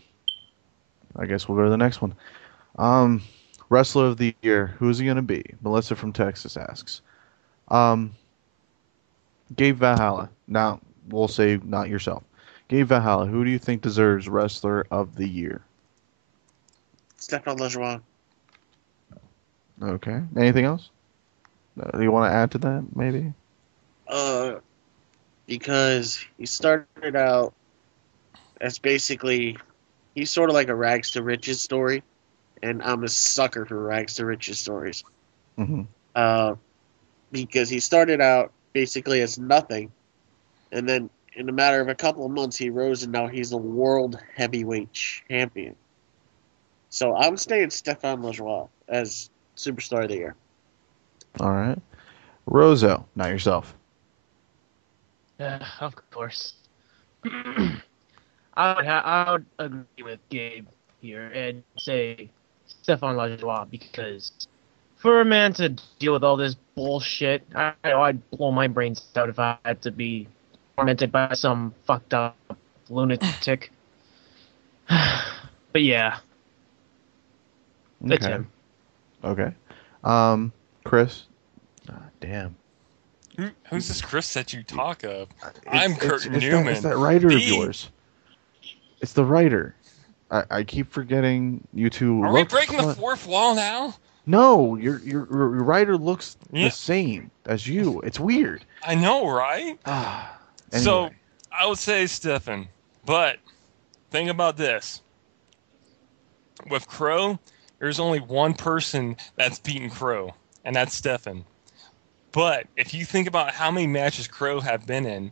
guess we'll go to the next one. Wrestler of the year. Who's he gonna be? Melissa from Texas asks. Gabe Valhalla. Now we'll say not yourself. Gabe Valhalla. Who do you think deserves Wrestler of the Year? Stefan Lojoie. Okay. Anything else? Do you want to add to that, maybe? Because he started out as basically, he's sort of like a rags to riches story, and I'm a sucker for rags to riches stories. Mm-hmm. Because he started out basically as nothing, and then in a matter of a couple of months, he rose, and now he's a world heavyweight champion. So I'm staying Stefan Lojoie as Superstar of the Year. All right. Rozo, not yourself. Of course. I would agree with Gabe here and say Stefan Lojoie, because for a man to deal with all this bullshit, I know I'd blow my brains out if I had to be tormented by some fucked up lunatic. But yeah, it's him. Okay. Chris. Damn. Who's this Chris that you talk of? I'm Kurt Newman. It's that writer of yours. It's the writer. I keep forgetting you two. Are we breaking the fourth wall now? No, your writer looks the same as you. It's weird. I know, right? Anyway. So I would say Stefan, but think about this: with Crow, there's only one person that's beaten Crow, and that's Stefan. But if you think about how many matches Crow has been in,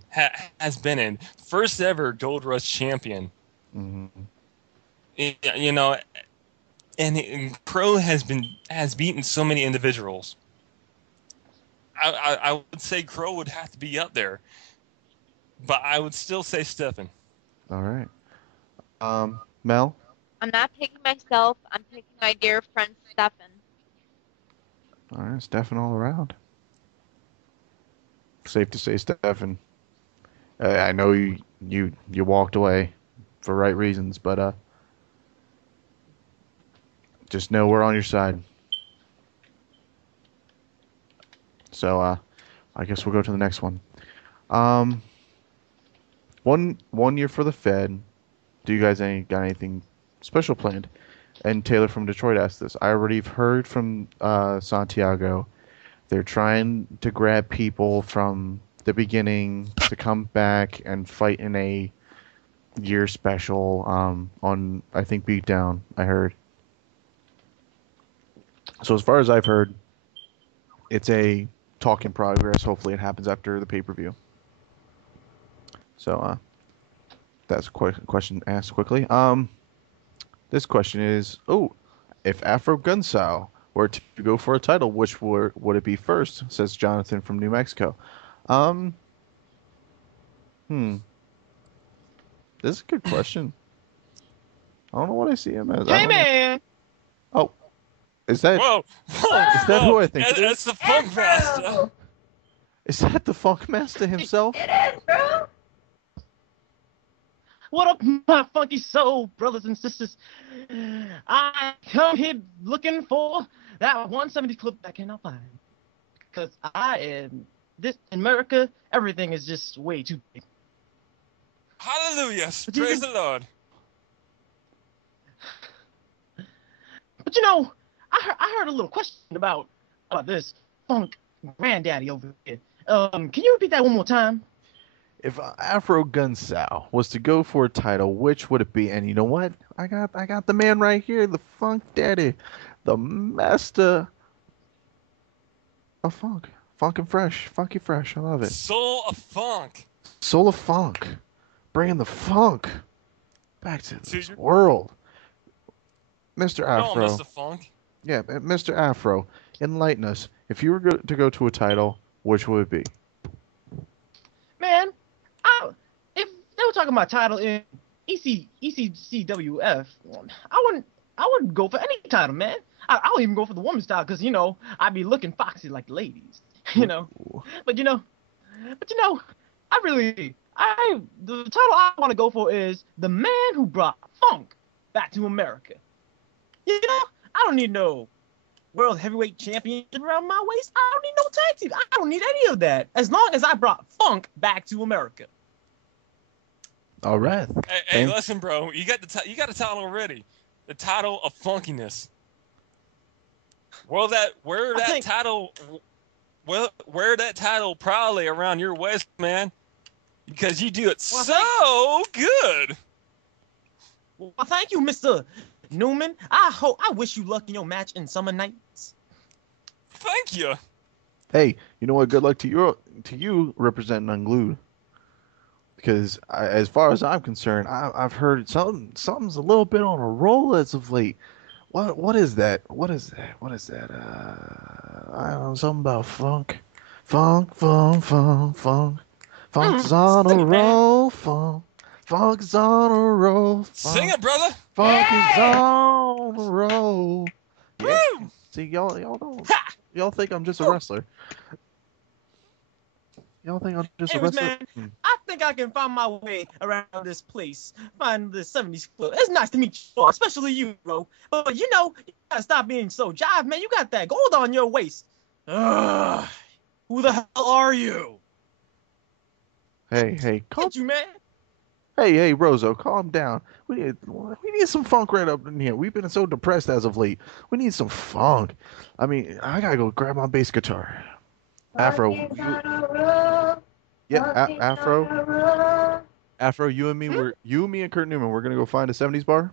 first ever Gold Rush champion. Mm-hmm. You know, and Crow has beaten so many individuals. I would say Crow would have to be up there, but I would still say Stefan. All right. Mel? I'm not picking myself. I'm picking my dear friend Stefan. All right, Stefan all around. Safe to say Stefan. I know you walked away for right reasons, but just know we're on your side. So I guess we'll go to the next one. One year for the Fed. Do you guys got anything special planned? And Taylor from Detroit asked this. I already heard from Santiago. They're trying to grab people from the beginning to come back and fight in a year special on, I think, Beatdown, I heard. So as far as I've heard, it's a talk in progress. Hopefully it happens after the pay-per-view. So that's a question asked quickly. This question is, if Afro Gunsao were to go for a title, which would it be first? Says Jonathan from New Mexico. This is a good question. I don't know what I see him as. Hey, man! Oh, is that? Whoa! Is that who I think it is? That's the Funk Master. Is that the Funk Master himself? It is, bro. What up, my funky soul brothers and sisters? I come here looking for that 170 clip I cannot find. Because in America, everything is just way too big. Hallelujah! Praise the Lord. But you know, I heard a little question about this funk granddaddy over here. Can you repeat that one more time? If Afro Gunsao was to go for a title, which would it be? And you know what? I got the man right here, the Funk Daddy, the master of funk. Funky fresh. I love it. Soul of Funk. Soul of Funk. Bringing the funk back to this world. Mr. Afro. Mr. Funk. Yeah, Mr. Afro, enlighten us. If you were to go to a title, which would it be? Man, if they were talking about title in ECCWF, I wouldn't go for any title, man. I would even go for the women's title because, you know, I'd be looking foxy like the ladies, you know. But, you know, the title I want to go for is the man who brought funk back to America. You know, I don't need no world heavyweight championship around my waist. I don't need no tag team. I don't need any of that. As long as I brought funk back to America. All right. Hey, listen, bro. You got the title already. The title of funkiness. Wear that title proudly around your waist, man. Because you do it so good. Well, thank you, Mr. Newman. I wish you luck in your match in Summer Nights. Thank you. Hey, you know what? Good luck to you representing Unglued. Because as far as I'm concerned, I've heard something's a little bit on a roll as of late. What is that? What is that? I don't know, something about funk. Funk's on a roll, Funk's on a roll. Sing it, brother. Funk is on a roll. Yeah. Woo! See, y'all think I'm just a wrestler. Y'all think I'm just a Anyways, wrestler? man, I think I can find my way around this place. Find the 70s club. It's nice to meet you all, especially you, bro. But you know, you gotta stop being so jive, man. You got that gold on your waist. Ugh. Who the hell are you? Hey, calm. Get you, man. Hey, Rozo, calm down. We need some funk right up in here. We've been so depressed as of late. We need some funk. I mean, I gotta go grab my bass guitar. Afro. Afro, you and me and Kurt Newman, we're gonna go find a 70s bar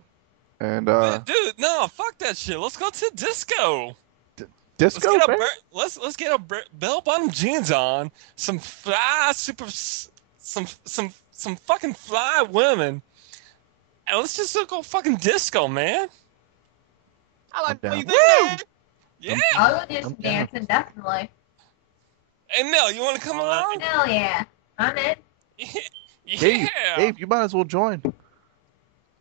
And Dude, no, fuck that shit. Let's go to disco. disco. man? Let's get a bell bottom jeans on. Some fly some fucking fly women. And let's just go fucking disco, man. I like I'm what you down. think, man. Yeah. I'll do I'm some down. dancing, definitely. Hey Mel, you want to come along? Hell yeah. I'm in. Yeah. Dave, you might as well join.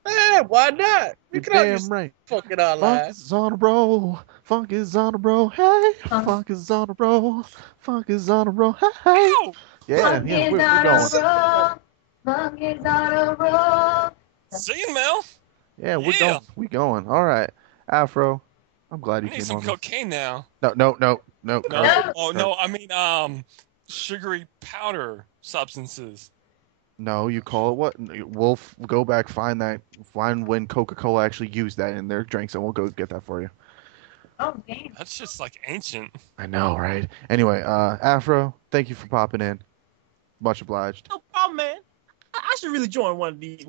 Yeah, why not? We You're can all damn just right. fucking all Funk live. is on a roll. Funk is on a roll. Hey, Funk. funk is on a roll. Funk is on a roll. Hey. Ow! Yeah, Funk yeah, is we're on going. a roll. Funk is on a roll. See you, Mel. Yeah, we're Yeah. going. We going. All right, Afro. I'm glad I you need came some on. cocaine now. No. No. No. Oh no, I mean sugary powder substances. No, you call it what? We'll go back, find when Coca-Cola actually used that in their drinks, and we'll go get that for you. Oh, damn. That's just like ancient. I know, right? Anyway, Afro, thank you for popping in. Much obliged. No problem, man. I should really join one of these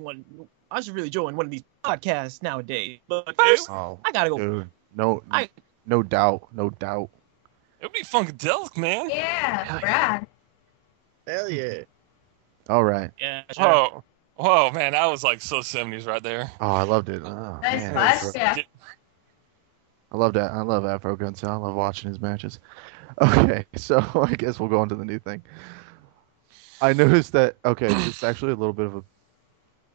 podcasts nowadays. But first, Oh, I gotta go. dude, I- no doubt. It would be funkadelic, man. Yeah, Brad. Hell yeah. All right. Yeah, sure. Whoa, man, that was like so 70s right there. Oh, I loved it. Oh, Nice man. flash, yeah. I love that. I love Afro Gunson. I love watching his matches. Okay, so I guess we'll go on to the new thing. I noticed that. Okay, it's actually a little bit of a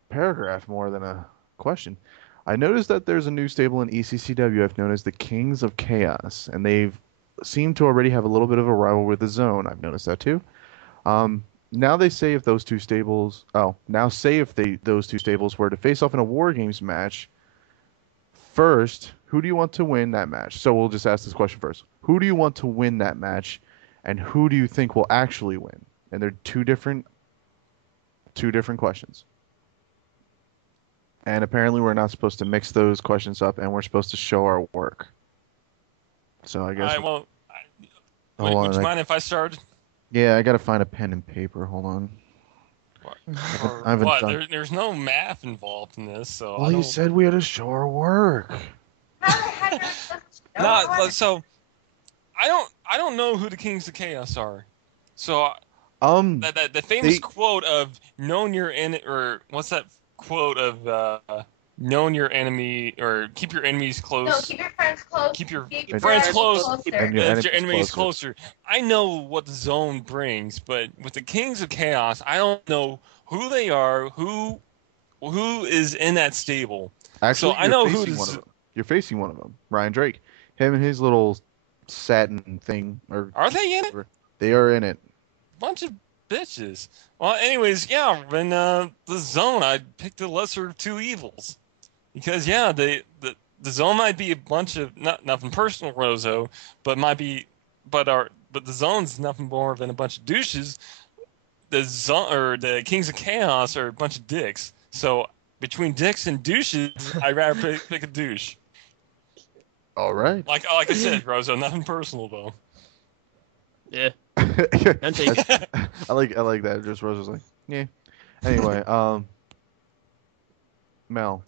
paragraph more than a question. I noticed that there's a new stable in ECCWF known as the Kings of Chaos, and they've seemed to already have a little bit of a rival with the Zone. I've noticed that too. Now they say if those two stables, those two stables were to face off in a War Games match, first, who do you want to win that match? So we'll just ask this question first. Who do you want to win that match, and who do you think will actually win? And they're two different questions. And apparently we're not supposed to mix those questions up, and we're supposed to show our work. So I guess. Would Hold you on, mind if I started? Yeah, I gotta find a pen and paper. Hold on. I haven't What? done- There's no math involved in this, so. Well, you said we had to show our work. How the heck are we supposed to No, know? so I don't know who the Kings of Chaos are. So the famous They- quote of "known your enemy," or what's that quote of "known your enemy," or "keep your enemies close." No, keep your friends close. Keep your friends friends close. close. And Closer. your If your enemy's enemy is closer. I know what the Zone brings, but with the Kings of Chaos, I don't know who they are, who is in that stable. Actually, So I know who facing this- one of them. You're facing one of them, Ryan Drake. Him and his little satin thing, or Are they in it? they are in it. Bunch of bitches. Well, anyways, yeah, in the Zone, I picked the lesser of two evils. Because, yeah, the Zone might be a bunch of, nothing personal, Rozo, but the Zone's nothing more than a bunch of douches. The Zone, or the Kings of Chaos are a bunch of dicks. So, between dicks and douches, I'd rather pick a douche. All right. Like I said, Rozo, nothing personal, though. Yeah. That's- I like that. Just Rose was like, yeah. Anyway, Mel.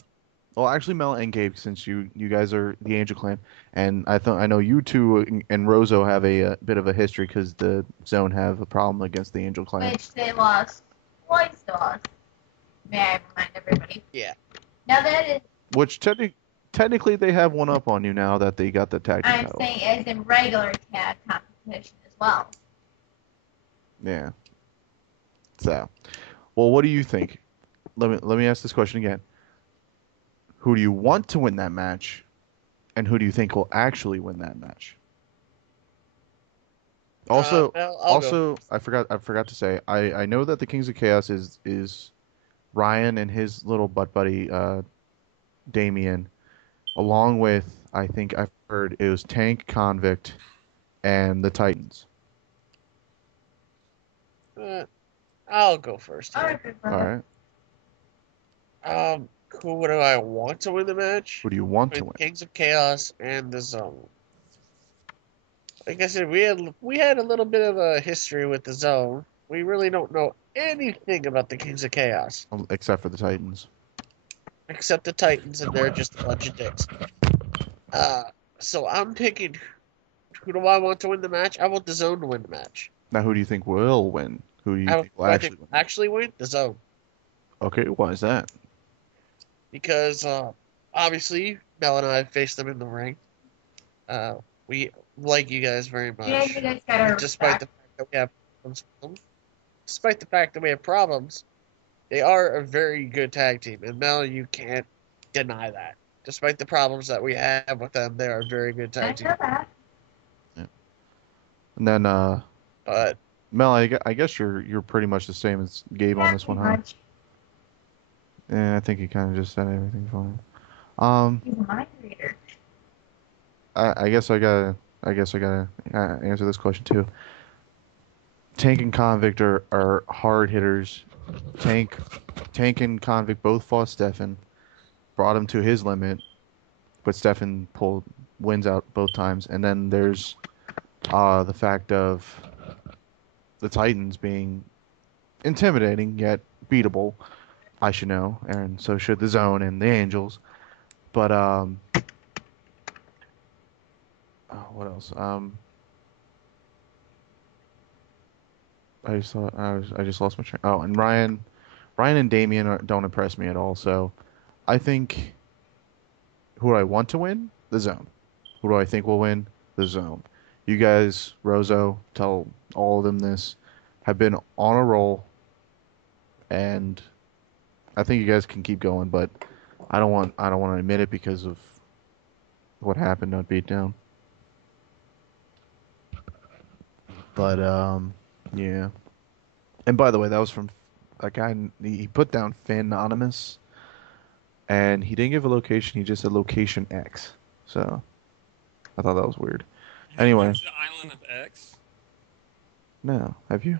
Well, actually, Mel and Gabe, since you guys are the Angel Clan, and I know you two and Rozo have a bit of a history because the Zone have a problem against the Angel Clan. Which they lost twice to us. May I remind everybody? Yeah. Now that is, Which technically they have one up on you now that they got the tag team I'm title. saying as in regular tag competition as well. Yeah. So, well, what do you think? Let me ask this question again. Who do you want to win that match, and who do you think will actually win that match? Also, well, I'll go. I forgot to say, I know that the Kings of Chaos is Ryan and his little butt buddy Damien, along with, I think I've heard it was Tank, Convict, and the Titans. I'll go first. All here. right, good All brother. right. Who do I want to win the match? Who do you want to With win? Kings of Chaos and the Zone. Like I said, we had a little bit of a history with the Zone. We really don't know anything about the Kings of Chaos. Except for the Titans. except the Titans, and they're just a bunch of dicks. So I'm picking. Who do I want to win the match? I want the Zone to win the match. Now, who do you think will win? Who do you think will actually win? Actually win? The Zone. Okay, why is that? Because obviously Mel and I faced them in the ring. We like you guys very much. Yeah, you guys gotta Despite the fact that we have problems with them. Despite the fact that we have problems, they are a very good tag team, and Mel, you can't deny that. Despite the problems that we have with them, they are a very good tag team. that. And then, But Mel, I guess you're pretty much the same as Gabe on this one, huh? Yeah, I think he kind of just said everything fine. He's a mind reader. I guess I gotta answer this question too. Tank and Convict are hard hitters. Tank and Convict both fought Stefan, brought him to his limit, but Stefan wins out both times. And then there's the fact of the Titans being intimidating yet beatable. I should know, and so should the Zone and the Angels. But what else? I just lost my train. Oh, and Ryan and Damian don't impress me at all. So, I think who do I want to win? The Zone. Who do I think will win? The Zone. You guys, Rozo, tell all of them this, have been on a roll, and I think you guys can keep going, but I don't want to admit it because of what happened on Beatdown. But yeah. And by the way, that was from a guy. He put down Fanonymous, and he didn't give a location. He just said location X. So I thought that was weird. Anyway, The Island of X. No, have you?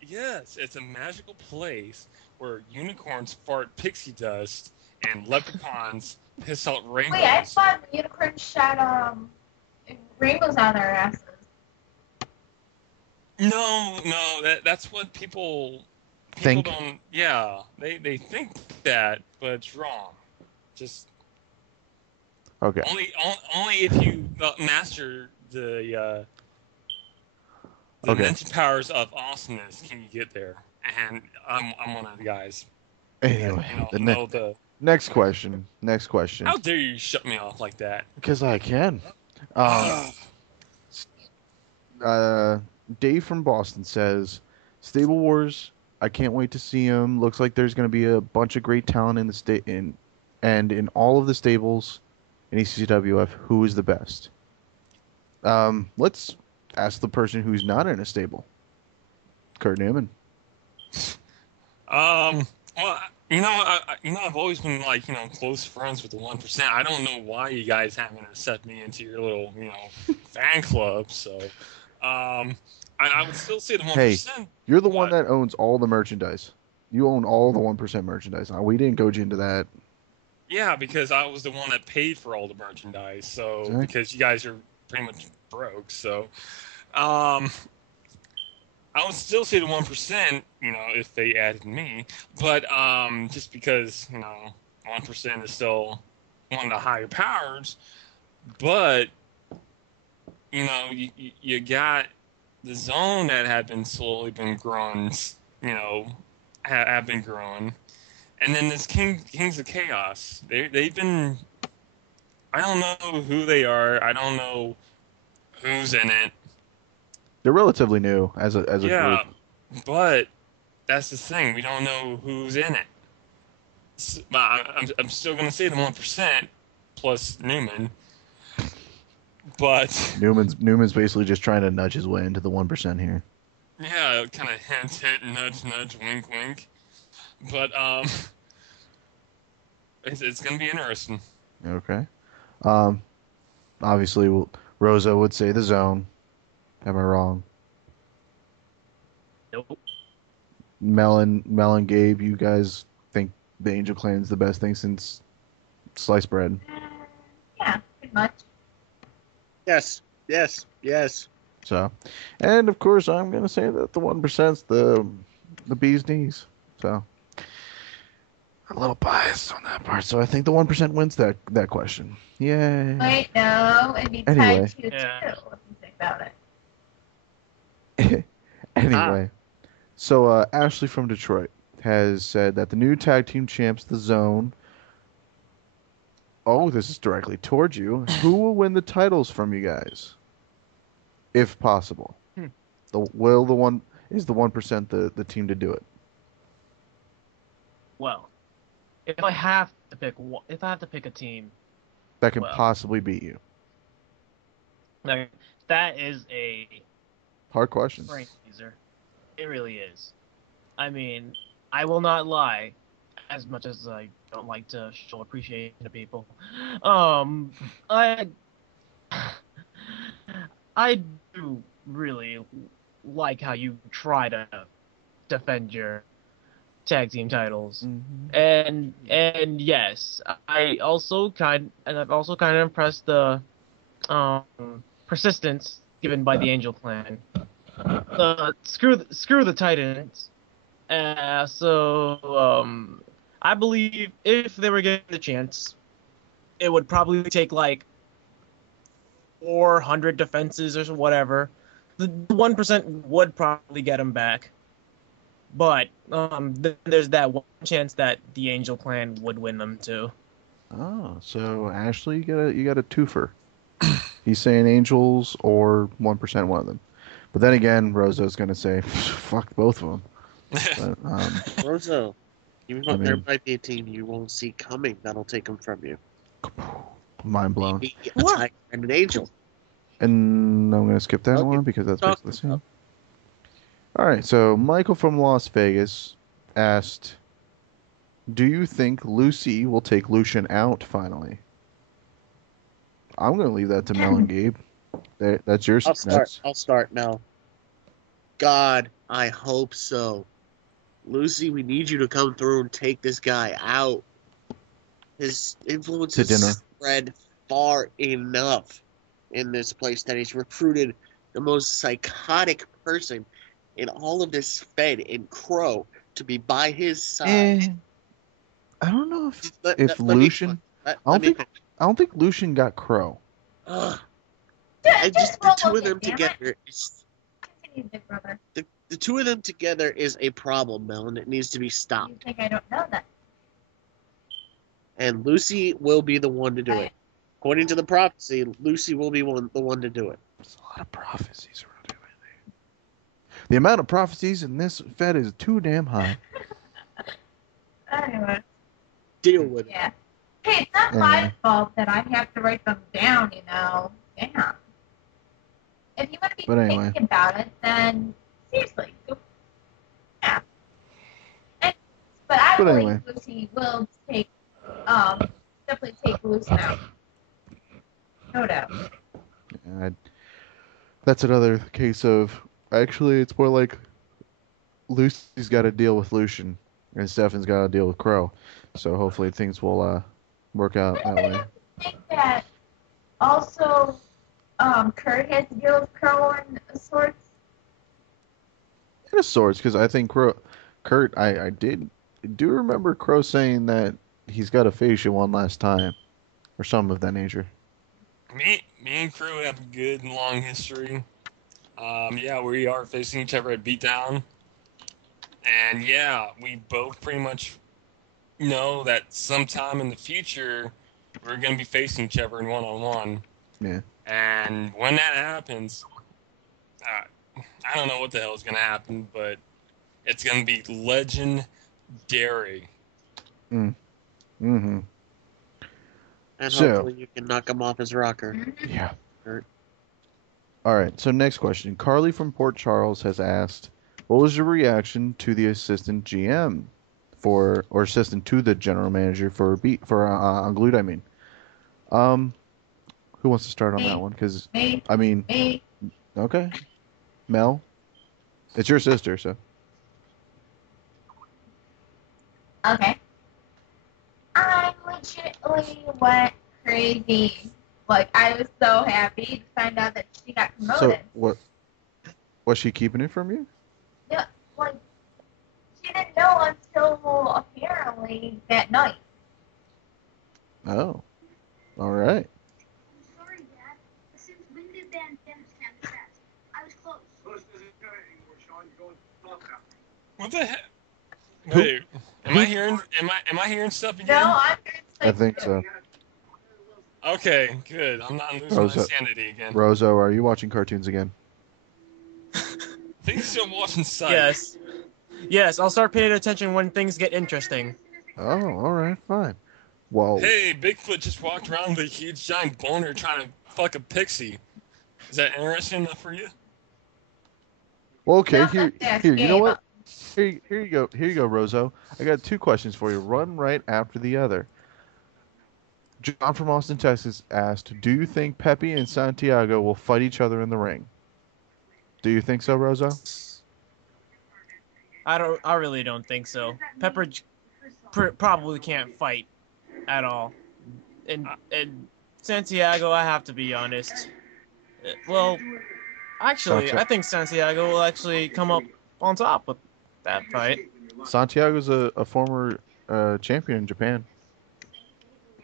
Yes, it's a magical place where unicorns fart pixie dust and leprechauns piss out rainbows. Wait, I thought the unicorns shot rainbows out of their asses. No, that's what people Think? don't. Yeah, they think that, but it's wrong. Just Okay. only if you master the mental powers of awesomeness can you get there. And I'm one of the guys. Anyway, the next question. How dare you shut me off like that? Because I can. Dave from Boston says, Stable Wars, I can't wait to see him. Looks like there's going to be a bunch of great talent in the and in all of the stables in ECCWF, who is the best? Let's ask the person who's not in a stable. Kurt Newman. Well, I've always been close friends with the 1%. I don't know why you guys haven't accepted me into your little, fan club. So, I would still say the 1%. Hey, you're the one that owns all the merchandise. You own all the 1% merchandise. We didn't coach you into that. Yeah, because I was the one that paid for all the merchandise. So, Exactly. Because you guys are pretty much broke. So, I would still say the 1%, if they added me. But just because, 1% is still one of the higher powers. But, you got the Zone that had been slowly been growing, have been growing. And then this Kings of Chaos. They've been... I don't know who they are. I don't know who's in it. They're relatively new as a group. But that's the thing. We don't know who's in it. I'm still going to say the 1% plus Newman. But Newman's basically just trying to nudge his way into the 1% here. Yeah, kind of hint, nudge, nudge, wink, wink. But it's going to be interesting. Okay. Obviously, Rozo would say the Zone. Am I wrong? Nope. Mel and Gabe, you guys think the Angel Clan's the best thing since sliced bread? Yeah, pretty much. yes. So, and of course, I'm gonna say that the 1%'s the bee's knees. So, a little biased on that part, so I think the 1% wins that question. Yay. Wait, no, it'd be Anyway. tied to Yeah. 2 if you think about it. Anyway, so Ashley from Detroit has said that the new tag team champs, The Zone. Oh, this is directly towards you. Who will win the titles from you guys, if possible? Hmm. Is the 1% the team to do it? Well, if I have to pick a team, That can Well. possibly beat you. like, that is a Hard question. brain teaser. It really is. I mean, I will not lie. As much as I don't like to show appreciation to people, I do really like how you try to defend your tag team titles. Mm-hmm. And yes, I've also kind of impressed the persistence given by the Angel Clan. Screw the Titans. I believe if they were given the chance, it would probably take like 400 defenses or whatever. The 1% would probably get them back. But there's that one chance that the Angel Clan would win them too. Oh, so Ashley, you got a twofer. He's saying Angels or 1%, one of them. But then again, Rozo's gonna say, fuck both of them. But, Rozo, I there mean- might be a team you won't see coming that'll take them from you. mind blown. Maybe a Tiger and an Angel. And I'm gonna skip that Okay. one because that's Talk basically the same. All right, so Michael from Las Vegas asked, "Do you think Lucy will take Lucian out finally?" I'm gonna leave that to Mel and Gabe. That's yours. I'll start now. God, I hope so. Lucy, we need you to come through and take this guy out. His influence To dinner. has spread far enough in this place that he's recruited the most psychotic person in all of this Fed in Crow to be by his side. I don't know if Let- if let me- Lucian. let- I let me- don't think Lucian got Crow. Ugh. Just And just the roll two with of them it, damn it. together is Continue, big brother. the two of them together is a problem, Mel, and it needs to be You stopped. think I don't know that? And Lucy will be the one to do it. According to the prophecy, Lucy will be the one to do it. There's a lot of prophecies around here lately. The amount of prophecies in this Fed is too damn high. Anyway, Deal with it. yeah. Hey, it's not my Anyway. fault that I have to write them down, you know. Damn. If you want to be But anyway. thinking about it, then seriously, go. Yeah. But I But believe anyway. Lucy will take, definitely take Lucy out. No doubt. And that's another case of actually it's more like Lucy's got to deal with Lucian and Stefan's got to deal with Crow. So hopefully things will work out that way. I think that also Kurt has to deal with Crow and sorts. In a sorts, because I think Kurt, I do remember Crow saying that he's got to face you one last time, or something of that nature. Me and Crew have a good and long history. Yeah, we are facing each other at Beatdown. And yeah, we both pretty much know that sometime in the future, we're going to be facing each other in one-on-one. Yeah. And when that happens, I don't know what the hell is going to happen, but it's going to be legendary. Mm-hmm. And So- hopefully you can knock him off his rocker. Yeah. Kurt. All right. So next question. Carly from Port Charles has asked, "What was your reaction to the assistant GM or assistant to the general manager for Unglued? I mean, who wants to start on that one? Because Me, I mean, me. okay, Mel, it's your sister, so Okay. I legitimately went crazy. Like, I was so happy to find out that she got promoted. what was she keeping it from you? Like, she didn't know until apparently that night. Oh, all right. I'm sorry, Dad. But since when did Van Damme stand the test? I was close. Close doesn't cut it anymore, Sean. You're going to talk now. What the heck? Wait, am I hearing stuff again? No, I'm hearing I think so. Okay, good. I'm not losing my sanity again. Rozo, are you watching cartoons again? I think he's still watching Sight. Yes. Yes, I'll start paying attention when things get interesting. Oh, all right, fine. Well, Hey, Bigfoot just walked around with a huge giant boner trying to fuck a pixie. Is that interesting enough for you? well, okay. No, Here, that's you know game. what? Here you go. Here you go, Rozo. I got 2 questions for you. Run right after the other. John from Austin, Texas asked, "Do you think Pepe and Santiago will fight each other in the ring?" Do you think so, Rozo? I really don't think so. Pepperidge probably can't fight at all. And Santiago, I have to be honest. Well, actually, I think Santiago will actually come up on top with that fight. Santiago's a former champion in Japan.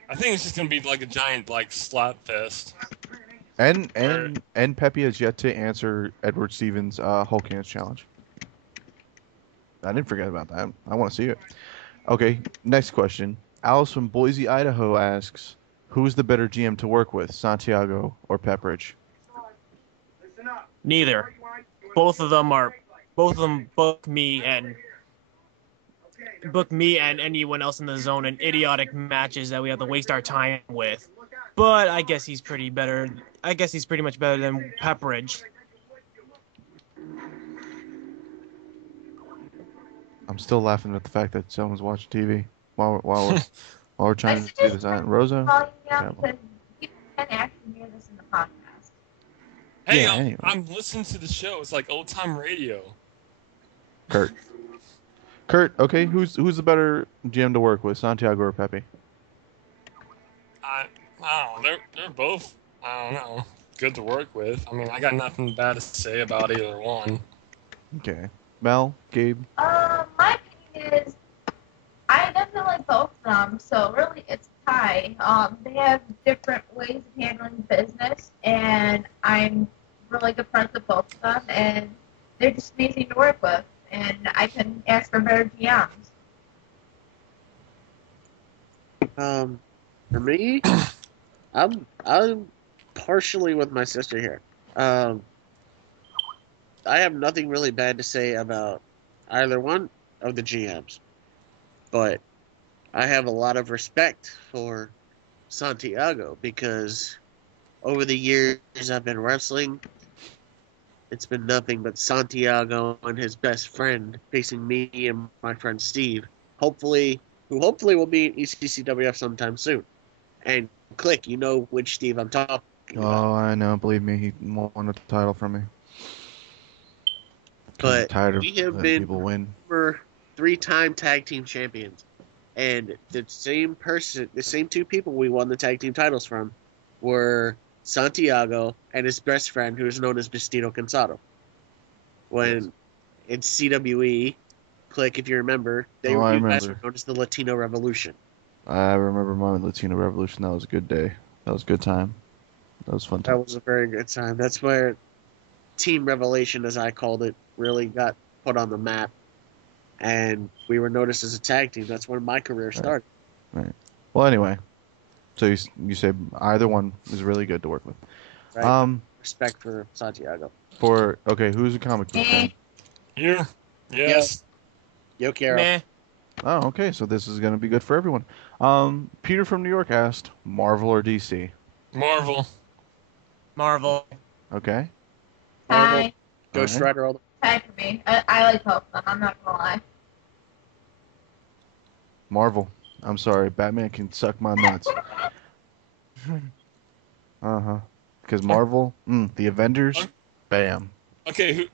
I think it's just gonna be like a giant slap fest. And Pepe has yet to answer Edward Stevens' Hulk Hands challenge. I didn't forget about that. I want to see it. Okay, next question. Alice from Boise, Idaho asks, "Who's the better GM to work with, Santiago or Pepperidge?" Listen up. Neither. Both of them book me and anyone else in the zone in idiotic matches that we have to waste our time with. But I guess he's pretty better. I guess he's pretty much better than Pepperidge. I'm still laughing at the fact that someone's watching TV while we're trying to do this. Rosa? Volume down because you can actually hear this in the podcast. Hey, Yeah, anyway. I'm listening to the show. It's like old time radio. Kurt, okay, who's the better GM to work with, Santiago or Pepe? I don't know. They're both, I don't know, good to work with. I mean, I got nothing bad to say about either one. Okay. Mel, Gabe? My opinion is, I definitely like both of them, so really it's a tie. They have different ways of handling business, and I'm really good friends with both of them, and they're just amazing to work with, and I can ask for better GMs. For me, I'm partially with my sister here. I have nothing really bad to say about either one of the GMs, but I have a lot of respect for Santiago because over the years I've been wrestling, it's been nothing but Santiago and his best friend facing me and my friend Steve, who hopefully will be in ECCWF sometime soon. And Click, you know which Steve I'm talking about. Oh, I know. Believe me, he won a title from me. But tired of we have letting been people win. for 3-time tag team champions, and the same 2 people we won the tag team titles from were Santiago and his best friend, who is known as Vestido Cansado. When in CWE, Click, if you remember, you guys were known as the Latino Revolution. I remember my Latino Revolution. That was a good day. That was a good time. That was fun time. That was a very good time. That's where Team Revelation, as I called it, really got put on the map, and we were noticed as a tag team. That's when my career started. Right. Well, anyway, so you say either one is really good to work with. Right? Respect for Santiago. Who's a comic book fan? You? Yes. Yo quiero. Meh. Oh, okay. So this is going to be good for everyone. Peter from New York asked, Marvel or DC? Marvel. Marvel. Okay. Tie. Ghost Alright. Rider. Tie for me. I like both of them, I'm not gonna lie. Marvel. I'm sorry. Batman can suck my nuts. Because Marvel, the Avengers, bam. Okay,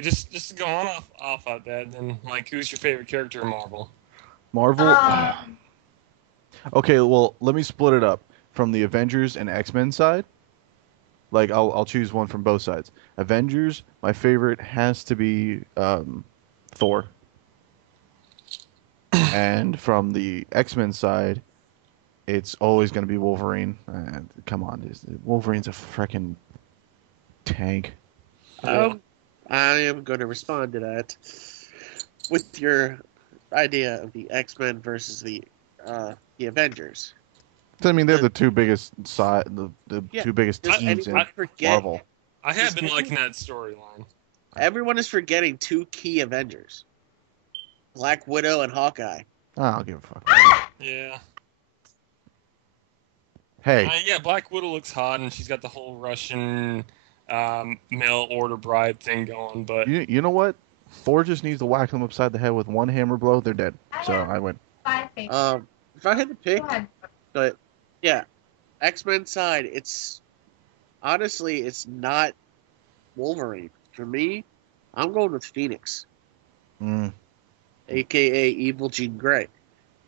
just to go off of that, then, who's your favorite character in Marvel? Marvel. Okay, well, let me split it up from the Avengers and X-Men side. I'll choose one from both sides. Avengers, my favorite has to be Thor. And from the X-Men side, it's always going to be Wolverine. Come on, Wolverine's a freaking tank. I am going to respond to that with your idea of the X-Men versus the Avengers. I mean, they're the two biggest two biggest Does teams in anyone forget? Marvel. I have been liking that storyline. Everyone is forgetting two key Avengers: Black Widow and Hawkeye. I don't give a fuck. Yeah. Hey, Yeah, Black Widow looks hot, and she's got the whole Russian mail order bribe thing going. But you know what? Thor just needs to whack them upside the head with one hammer blow. They're dead. So I win. 5 favorites. If I had to pick, Go ahead. but yeah, X-Men side, it's honestly it's not Wolverine for me. I'm going with Phoenix, aka Evil Jean Grey.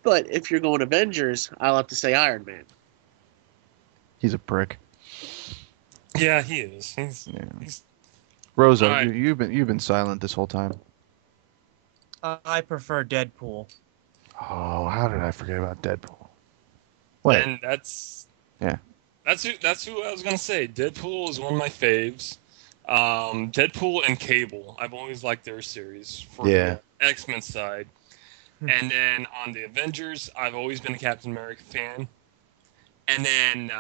But if you're going Avengers, I'll have to say Iron Man. He's a prick. yeah, he is. Yeah. He's Rozo, Alright. you've been silent this whole time. I prefer Deadpool. Oh, how did I forget about Deadpool? Wait, and that's Yeah. That's who I was gonna say. Deadpool is one of my faves. Deadpool and Cable. I've always liked their series for Yeah. the X-Men side. And then on the Avengers, I've always been a Captain America fan. And then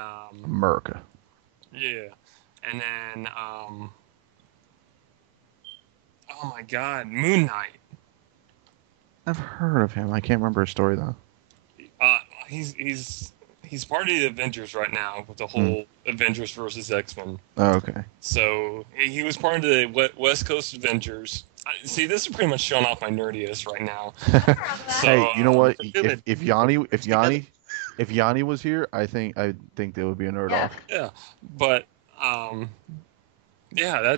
America. yeah. And then oh my god, Moon Knight. I've heard of him. I can't remember his story though. He's part of the Avengers right now with the whole Avengers versus X-Men. Oh, okay. So he was part of the West Coast Avengers. See, this is pretty much showing off my nerdiness right now. So, Hey, you know what? Newman. If Yanni was here, I think there would be a nerd Yeah. off. Yeah, but yeah,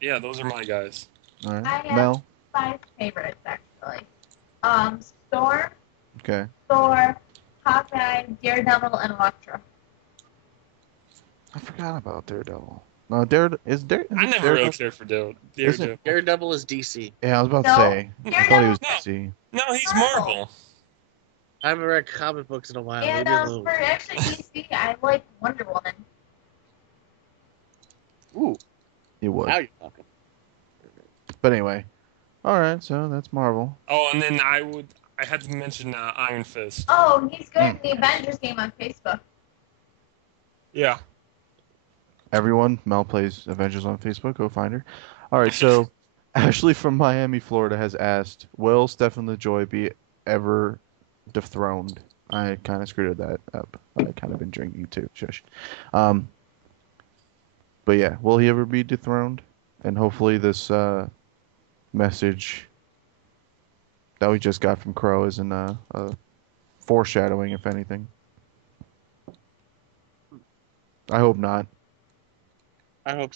yeah, those are my guys. All right, I have Mel. 5 favorites actually. Storm, Okay. Thor, Hawkeye, Daredevil, and Elektra. I forgot about Daredevil. No, I never Daredevil? really cared for Daredevil. Daredevil is DC. Yeah, I was about to No. say. I thought he was No. DC. No, he's Marvel. I haven't read comic books in a while. And Leave me alone. for actually DC, I like Wonder Woman. Ooh, He would. now you're talking. But anyway. All right, so that's Marvel. Oh, and then I had to mention Iron Fist. Oh, he's good in the Avengers game on Facebook. Yeah. Everyone, Mel plays Avengers on Facebook. Go find her. All right, so Ashley from Miami, Florida has asked, will Stefan Lojoie be ever dethroned? I kind of screwed that up. I kind of been drinking too. Shush. But yeah, will he ever be dethroned? And hopefully this message that we just got from Crow isn't a foreshadowing, if anything. I hope not. I hope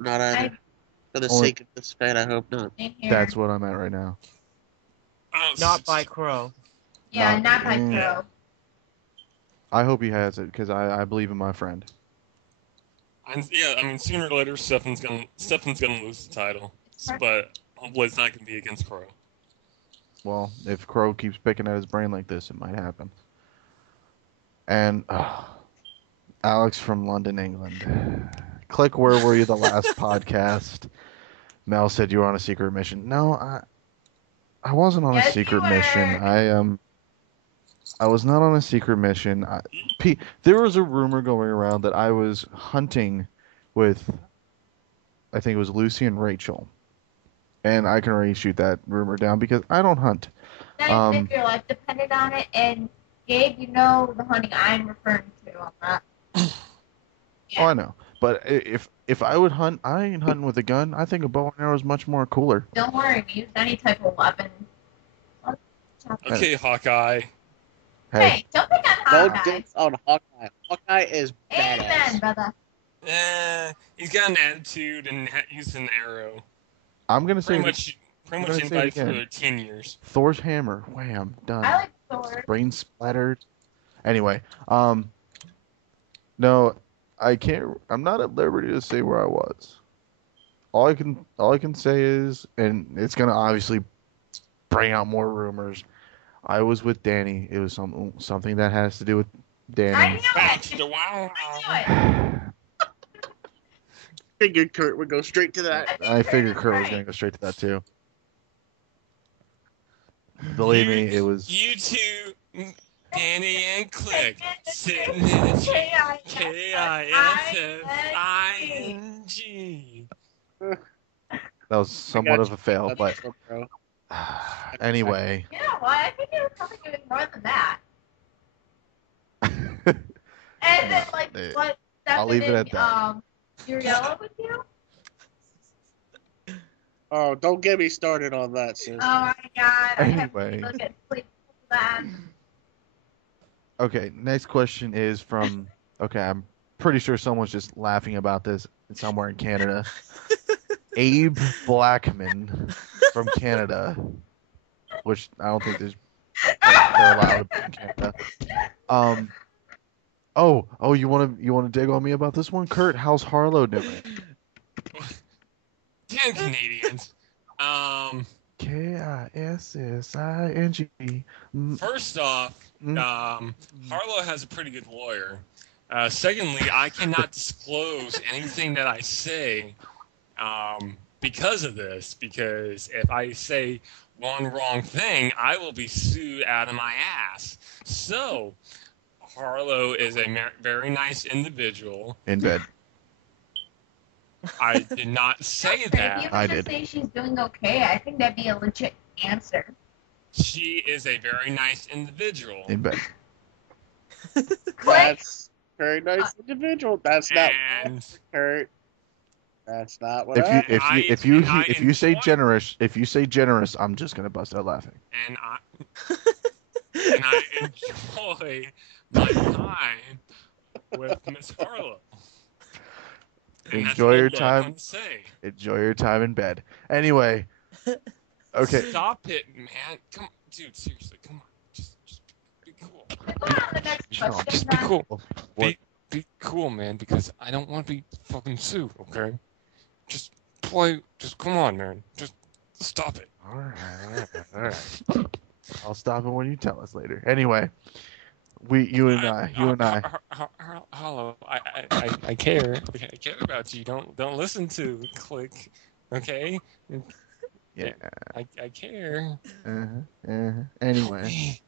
not either. For the Only- sake of this fan, I hope not. In here. That's what I'm at right now. Not by Crow. Yeah, not by Mm. Crow. I hope he has it because I believe in my friend. Yeah, I mean, sooner or later, Stefan's gonna lose the title, but hopefully it's not gonna be against Crow. Well, if Crow keeps picking at his brain like this, it might happen. And Alex from London, England. Click where were you the last podcast? Mel said you were on a secret mission. No, I wasn't on a Yes, secret you mission. were. I was not on a secret mission. There was a rumor going around that I was hunting with, I think it was Lucy and Rachel. And I can already shoot that rumor down because I don't hunt. Now you think your life depended on it, and Gabe, you know the hunting I'm referring to on that. Oh, I know. But if I would hunt, I ain't hunting with a gun. I think a bow and arrow is much more cooler. Don't worry, use any type of weapon. Okay, Hawkeye. Hey, Don't pick on Don't Hawkeye. diss on Hawkeye. Hawkeye is Amen, badass. brother. He's got an attitude and used an arrow. I'm gonna say Pretty I'm much gonna say it invited again. for 10 years. Thor's hammer. Wham, done. I like Thor. Brain splattered. Anyway, no, I can't. I'm not at liberty to say where I was. All I can say is, and it's gonna obviously bring out more rumors. I was with Danny. It was something that has to do with I Danny. knew Back to it. the wow. I knew it. Figured Kurt would go straight to that. I figured Kurt was gonna go straight to that too. Believe me, it was. You two, Danny and Click, sitting in a chair. KISSING. That was somewhat of a fail, but Bro. anyway. You know what? I think it was something even more than that. And then, like, what I'll leave it at that. You're yellow with you? Oh, don't get me started on that, sis. Oh my god. I have Anyway. to look at sleep for that. Okay, next question is from. Okay, I'm pretty sure someone's just laughing about this somewhere in Canada. Abe Blackman from Canada, which I don't think they're allowed in Canada. Oh, you want to dig on me about this one, Kurt? How's Harlow doing? Damn Canadians. KISSING. First off, Harlow has a pretty good lawyer. Secondly, I cannot disclose anything that I say because of this. Because if I say one wrong thing, I will be sued out of my ass. So, Harlow is a very nice individual. In bed. I did not say If that. you I just did. say she's doing okay, I think that'd be a legit answer. She is a very nice individual. In bed. That's a very nice individual. That's not And Kurt. That's not what I. If you say generous, I'm just gonna bust out laughing. and I enjoy my time with Miss Harlow. And that's Enjoy all your I time. want to say. Enjoy your time in bed. Anyway. Okay. Stop it, man. Come, dude. Seriously, come on. Just be cool. Go on to the next question. Just be then. cool. What? Be cool, man. Because I don't want to be fucking sued. Okay. Just play. Just come on, man. Just stop it. All right. I'll stop it when you tell us later. Anyway, you and I. Hello, I care. I care about you. Don't listen to Click, okay? Yeah. I care. Anyway.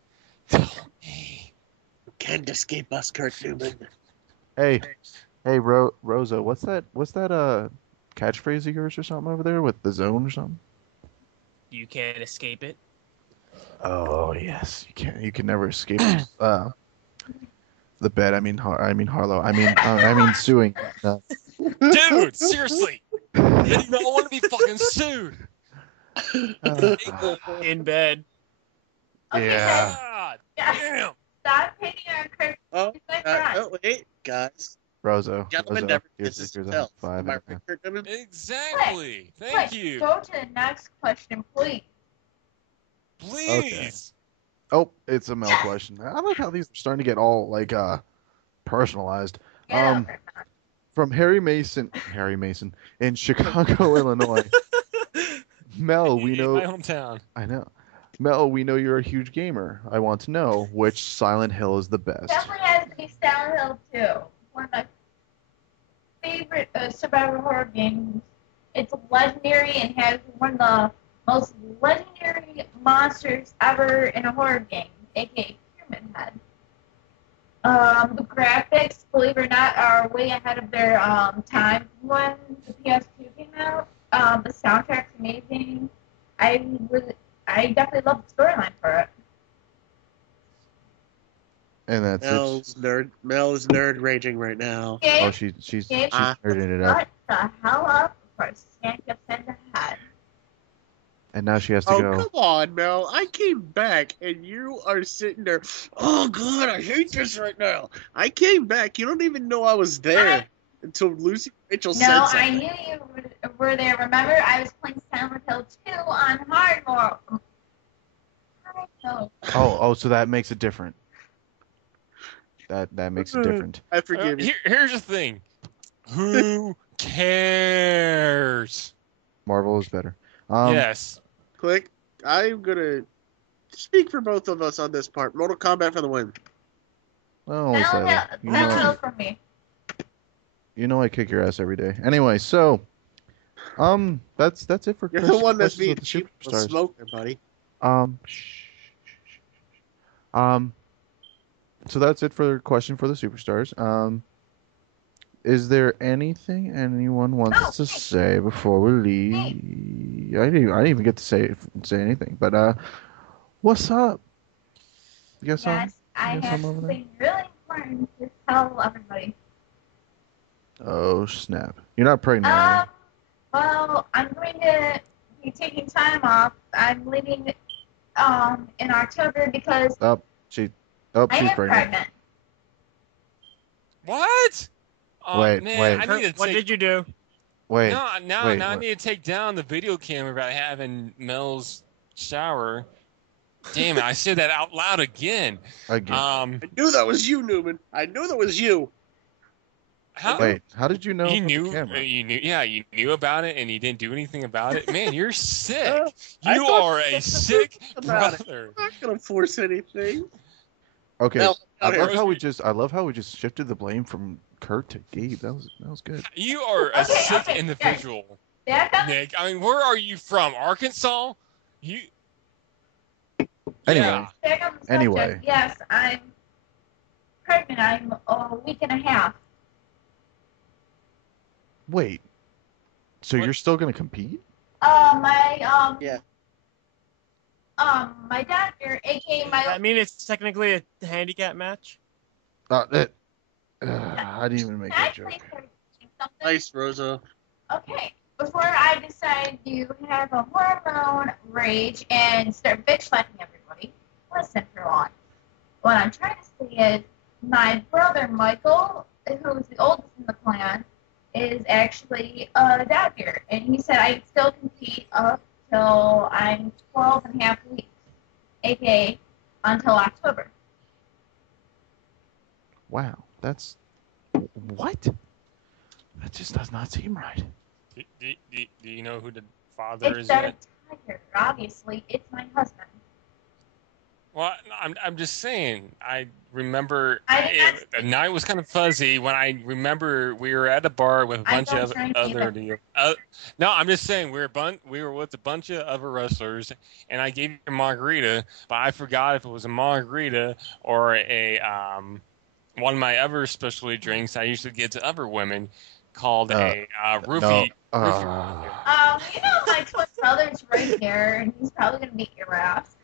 You can't escape us, Kurt Newman. Hey, Rozo, what's that catchphrase of yours or something over there with the zone or something? You can't escape it. Oh yes, you can't. You can never escape the bed. I mean Harlow. I mean suing. Dude, seriously. I do not want to be fucking sued. In bed. Okay, Yeah. God Yeah. damn. Stop hitting on Kurt. Oh, He's my friend. wait, guys. Rozo. Gentlemen Rozo, never here's kisses a himself. five. Am I right, Kurt Newman? Exactly. Thank Quick, you. Go to the next question, please. Please. Oh, it's a Mel question. I like how these are starting to get all like personalized. Get over it. From Harry Mason in Chicago, Illinois. Mel, we In know. my hometown. I know. Mel, we know you're a huge gamer. I want to know which Silent Hill is the best. Definitely has to be Silent Hill 2. One of my favorite survival horror games. It's legendary and has one of the most legendary monsters ever in a horror game, aka Pyramid Head. The graphics, believe it or not, are way ahead of their time when the PS2 came out. The soundtrack's amazing. I definitely love the storyline for it. And that's it. Mel is nerd raging right now. Gabe, Oh, she's Gabe, nerding it up, shut the hell up before I smack you in the head. and now she has to Oh, go. come on, Mel. I came back, and you are sitting there. Oh, God, I hate this right now. I came back. You don't even know I was there until Lucy Rachel said No, something. I knew you were there. Remember, I was playing Silent Hill 2 on hard mode. Oh, so that makes it different. That makes it different. I forgive you. Here's the thing. Who cares? Marvel is better. Yes. Click. I'm gonna speak for both of us on this part. Mortal Kombat for the win. Oh, That'll Sally, help. you That'll know, help for me. I kick your ass every day. Anyway, so, that's it for You're the one that's questions being with the cheap with superstars. smoker, buddy. So that's it for the question for the superstars. Is there anything anyone wants to say before we leave? I didn't even get to say anything, but what's up? You got something? Yes, I You got have something over there? something really important to tell everybody. Oh snap! You're not pregnant, are you? Well, I'm going to be taking time off. I'm leaving in October because She's I am pregnant. pregnant. What? Oh, Wait, man, wait. I need to What take, did you do? Wait. now wait, I what? need to take down the video camera about having Mel's shower. Damn it, I said that out loud again. Again. I knew that was you, Newman. I knew that was you. Wait, how did you know? You about the knew, camera? you knew about it, and you didn't do anything about it. Man, you're sick. I You thought are a sick about it. brother. I'm not gonna force anything. Okay. Mel, I out love here. how we just shifted the blame from Kurt to Gabe. That was good. You are a Okay, sick okay, individual, Back up. Nick. I mean, where are you from? Arkansas? You. Anyway. Yeah. Back on the subject. Anyway. Yes, I'm pregnant. I'm a week and a half. Wait. So What? you're still gonna compete? Yeah. My doctor, aka my I mean, it's technically a handicap match. I didn't even make that joke. Actually, something. Nice, Rozo. Okay, before I decide to have a hormone rage and start bitch slapping everybody, listen for once. What I'm trying to say is, my brother Michael, who's the oldest in the clan, is actually a doctor, and he said I can still compete up till I'm 12 and a half weeks, aka until October. Wow, that's what? That just does not seem right. Do you know who the father It's is their yet? tiger, obviously. It's my husband. Well, I'm just saying. I remember I- the night was kind of fuzzy when I remember we were at a bar with a I bunch don't of drink other. either. No, I'm just saying we were with a bunch of other wrestlers, and I gave you a margarita, but I forgot if it was a margarita or a one of my other specialty drinks I usually get to other women called a roofie. No. You know my twin brother's right here, and he's probably gonna beat your ass.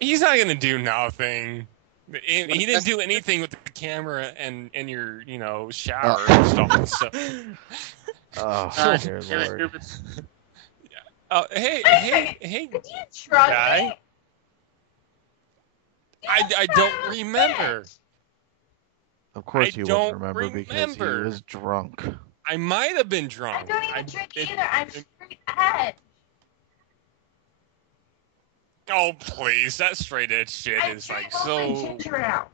He's not gonna do nothing. He didn't do anything with the camera and your shower installed. So. Oh, dear Damn it, Lord. Newman. Hey, Could you trust guy. me? I don't remember. Of course I he don't wouldn't remember because remember. he was drunk. I might have been I drunk. don't even drink either. I'm straight edge. Oh please, that straight edge shit I is like drink all my so. ginger ale.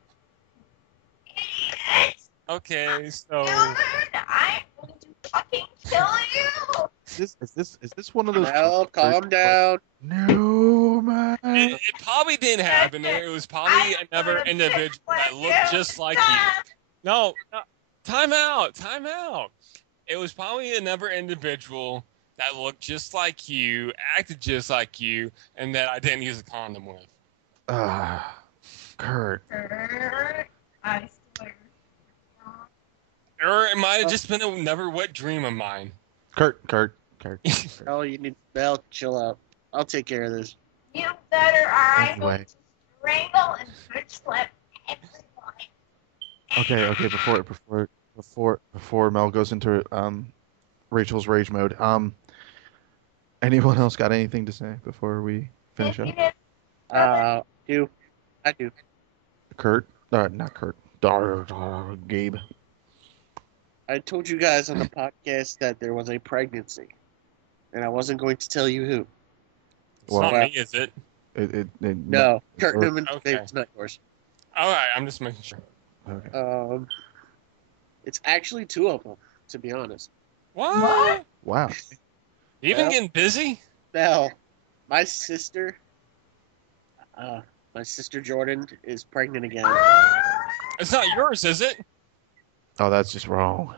Okay, so Newman, I'm going to fucking kill you. Is this one of those? Mel, calm down. No, man. it probably didn't happen. It was probably another individual that looked just like you. No, time out. It was probably another individual that looked just like you, acted just like you, and that I didn't use a condom with. Kurt. I swear. Or it might have just been another wet dream of mine. Kurt. Oh, you need Mel, chill out. I'll take care of this. You better, or I'm Anyway. going to strangle and bitch slap everybody. Okay. Before Mel goes into Rachel's rage mode. Anyone else got anything to say before we finish up? I do. Kurt? Not Kurt. Gabe. I told you guys on the podcast that there was a pregnancy, and I wasn't going to tell you who. It's Well, not me, is it? No, Kurt or- Newman. Okay. It's not yours. All right, I'm just making sure. Okay. It's actually two of them, to be honest. What? Wow. You even Well- getting busy? Mel, my sister My sister Jordan is pregnant again. It's not yours, is it? Oh, that's just wrong.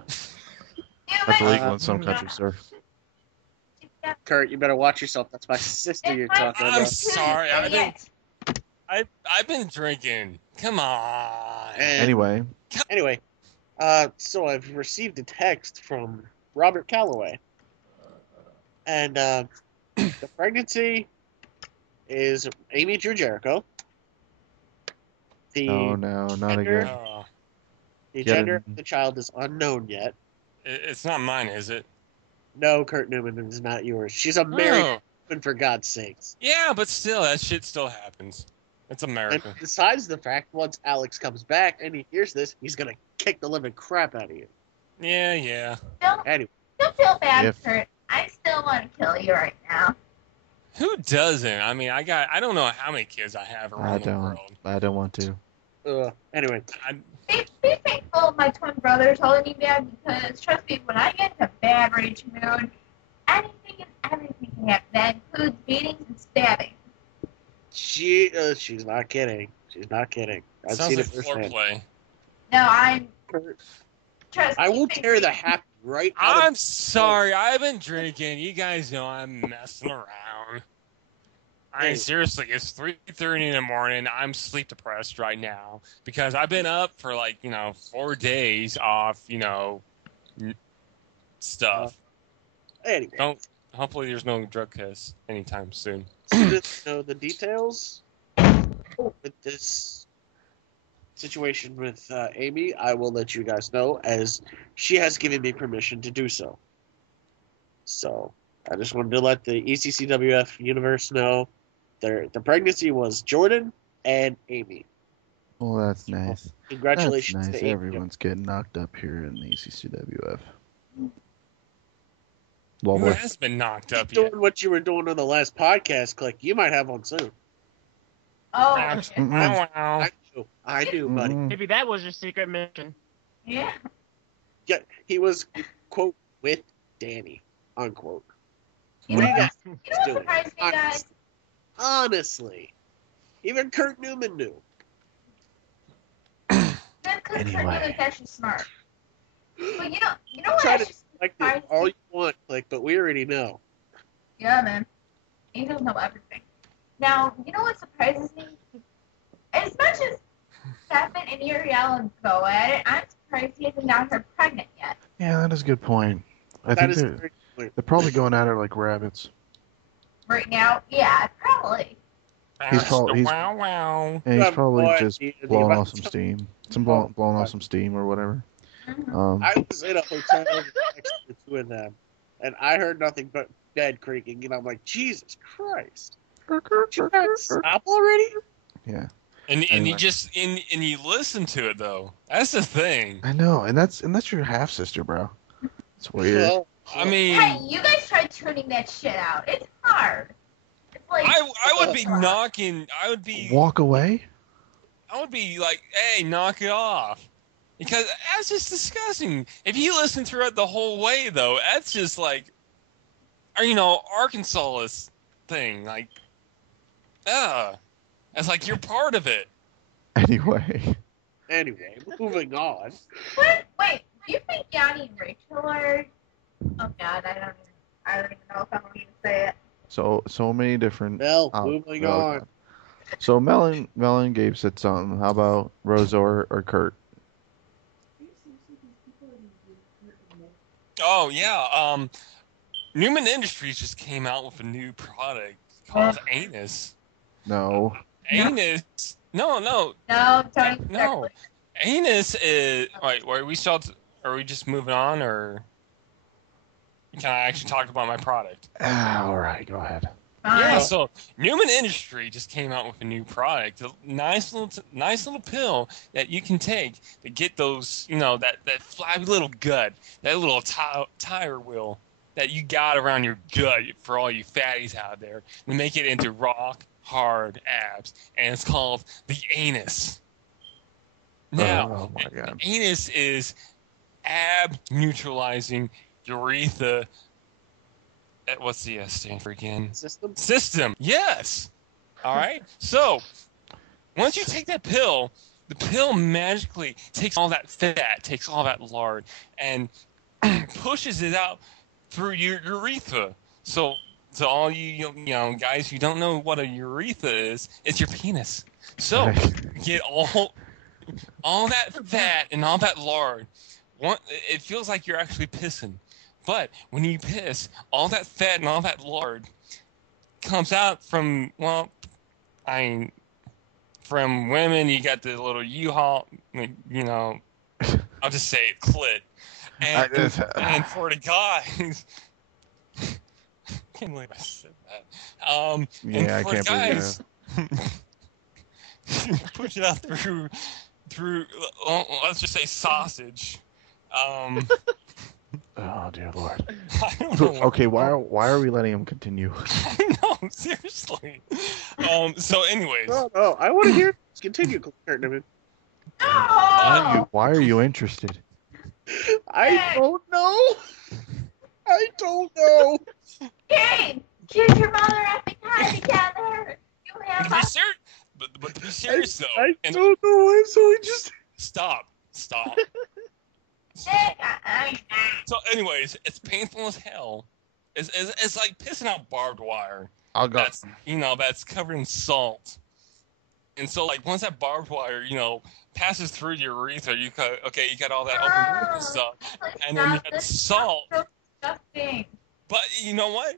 That's illegal in some countries, sir. Kurt, you better watch yourself. That's my sister you're talking I'm about. sorry. I've been drinking. Come on. And Anyway, so I've received a text from Robert Calloway. And the pregnancy is Amy Drew Jericho. no, not gender- again. The Get gender it. of the child is unknown yet. It's not mine, is it? No, Kurt Newman, it is not yours. She's a married Oh. woman, for God's sakes. Yeah, but still, that shit still happens. It's And America. besides the fact, once Alex comes back and he hears this, he's going to kick the living crap out of you. Yeah. Anyway, Don't feel bad, If- Kurt. I still want to kill you right now. Who doesn't? I mean, I don't know how many kids I have around the world. I don't want to. anyway, Be thankful of my twin brothers holding me down because, trust me, when I get in a bad rage mood, anything and everything can happen. That includes beatings and stabbing. she's not kidding. She's not kidding. I've Sounds seen like it firsthand. foreplay. No, I'm. Kurt, Trust I me, will thank tear you. the happy right out I'm of sorry. I've been drinking. You guys know I'm messing around. I mean, seriously, it's 3:30 in the morning. I'm sleep depressed right now because I've been up for 4 days off, stuff. Anyway, Hopefully there's no drug tests anytime soon. so to know the details with this situation with Amy, I will let you guys know as she has given me permission to do so. So I just wanted to let the ECCWF universe know the pregnancy was Jordan and Amy. Well, that's nice. Congratulations That's nice. to Amy. Everyone's getting knocked up here in the ECCWF. Who Lovely. has been knocked up Doing yet? what you were doing on the last podcast, Click. You might have one soon. Oh, Wow. I do, buddy. Mm-mm. Maybe that was your secret mission. yeah. Yeah, he was, quote, with Danny, unquote. You What know do you guys what? You know what doing? surprised me, guys? Honestly. Even Kurt Newman knew. That Kurt Anyway. Newman's actually smart. But you know what? Try to actually like surprised this all me? you want, Click, but we already know. Yeah, man. He doesn't know everything. Now, you know what surprises me? As much as Stefan and Uriel go at it, I'm surprised he hasn't got her pregnant yet. Yeah, that is a good point. I That think is they're, very clear. they're probably going at it like rabbits. Right now, yeah, probably. He's probably- he's- Wow. And he's have probably no just idea the blowing amount off some of steam. Blowing off some steam or whatever. Mhm. I was in a hotel next to the two of them, and I heard nothing but bed creaking, and I'm like, Jesus Christ. Did you guys stop already? Yeah, And Anyway. you just and you listen to it though. That's the thing. I know, and that's your half sister, bro. It's weird. Well, I mean, Hey, you guys try tuning that shit out. It's hard. It's like I would be knocking. I would be Walk away. like, hey, knock it off. Because that's just disgusting. If you listen through it the whole way, though, that's just like, Arkansas' thing. Like, it's like you're part of it. Anyway, anyway, moving on. What? Wait, do you think Yanni and Rachel are? Oh God, I don't even know if I'm going to say it. so many different. Well, Oh, moving oh, on. God. So Melon and Gabe said something. How about Rozo or Kurt? Oh, yeah. Newman Industries just came out with a new product called Anus. No. Anus? No. No, Tony. No. Anus is... Wait, are we just moving on, or... Can I actually talk about my product? All right, go ahead. Yeah, so Newman Industry just came out with a new product, a nice little pill that you can take to get those, that flabby little gut, that little tire wheel that you got around your gut for all you fatties out there, and make it into rock hard abs, and it's called the Anus. Now, Oh my God. the Anus is ab neutralizing urethra. What's the S stand for again? System? System. Yes. All right. So once you take that pill, the pill magically takes all that fat, takes all that lard, and pushes it out through your urethra. So to all you guys who don't know what a urethra is, it's your penis. So you get all that fat and all that lard. It feels like you're actually pissing. But when you piss, all that fat and all that lard comes out from, well, from women, you got the little U-Haul, I'll just say it, clit. And for the guys, I can't believe I said that. Yeah, I can't believe that. Push it out through let's just say sausage. Oh dear Lord. I don't know. Okay, why are we letting him continue? No, seriously. So anyways. No, I want to hear. Continue, Kurt Newman. No! Why are you interested? I don't know. I don't know. Gabe, get your mother effing high together. You have Be serious, but to be serious though. I don't know. I'm so interested. Stop. So anyways, it's painful as hell. It's like pissing out barbed wire. I'll go. That's covered in salt. And so like once that barbed wire, passes through your urethra, you got all that open urethra stuff, and then you got salt. So disgusting. But you know what?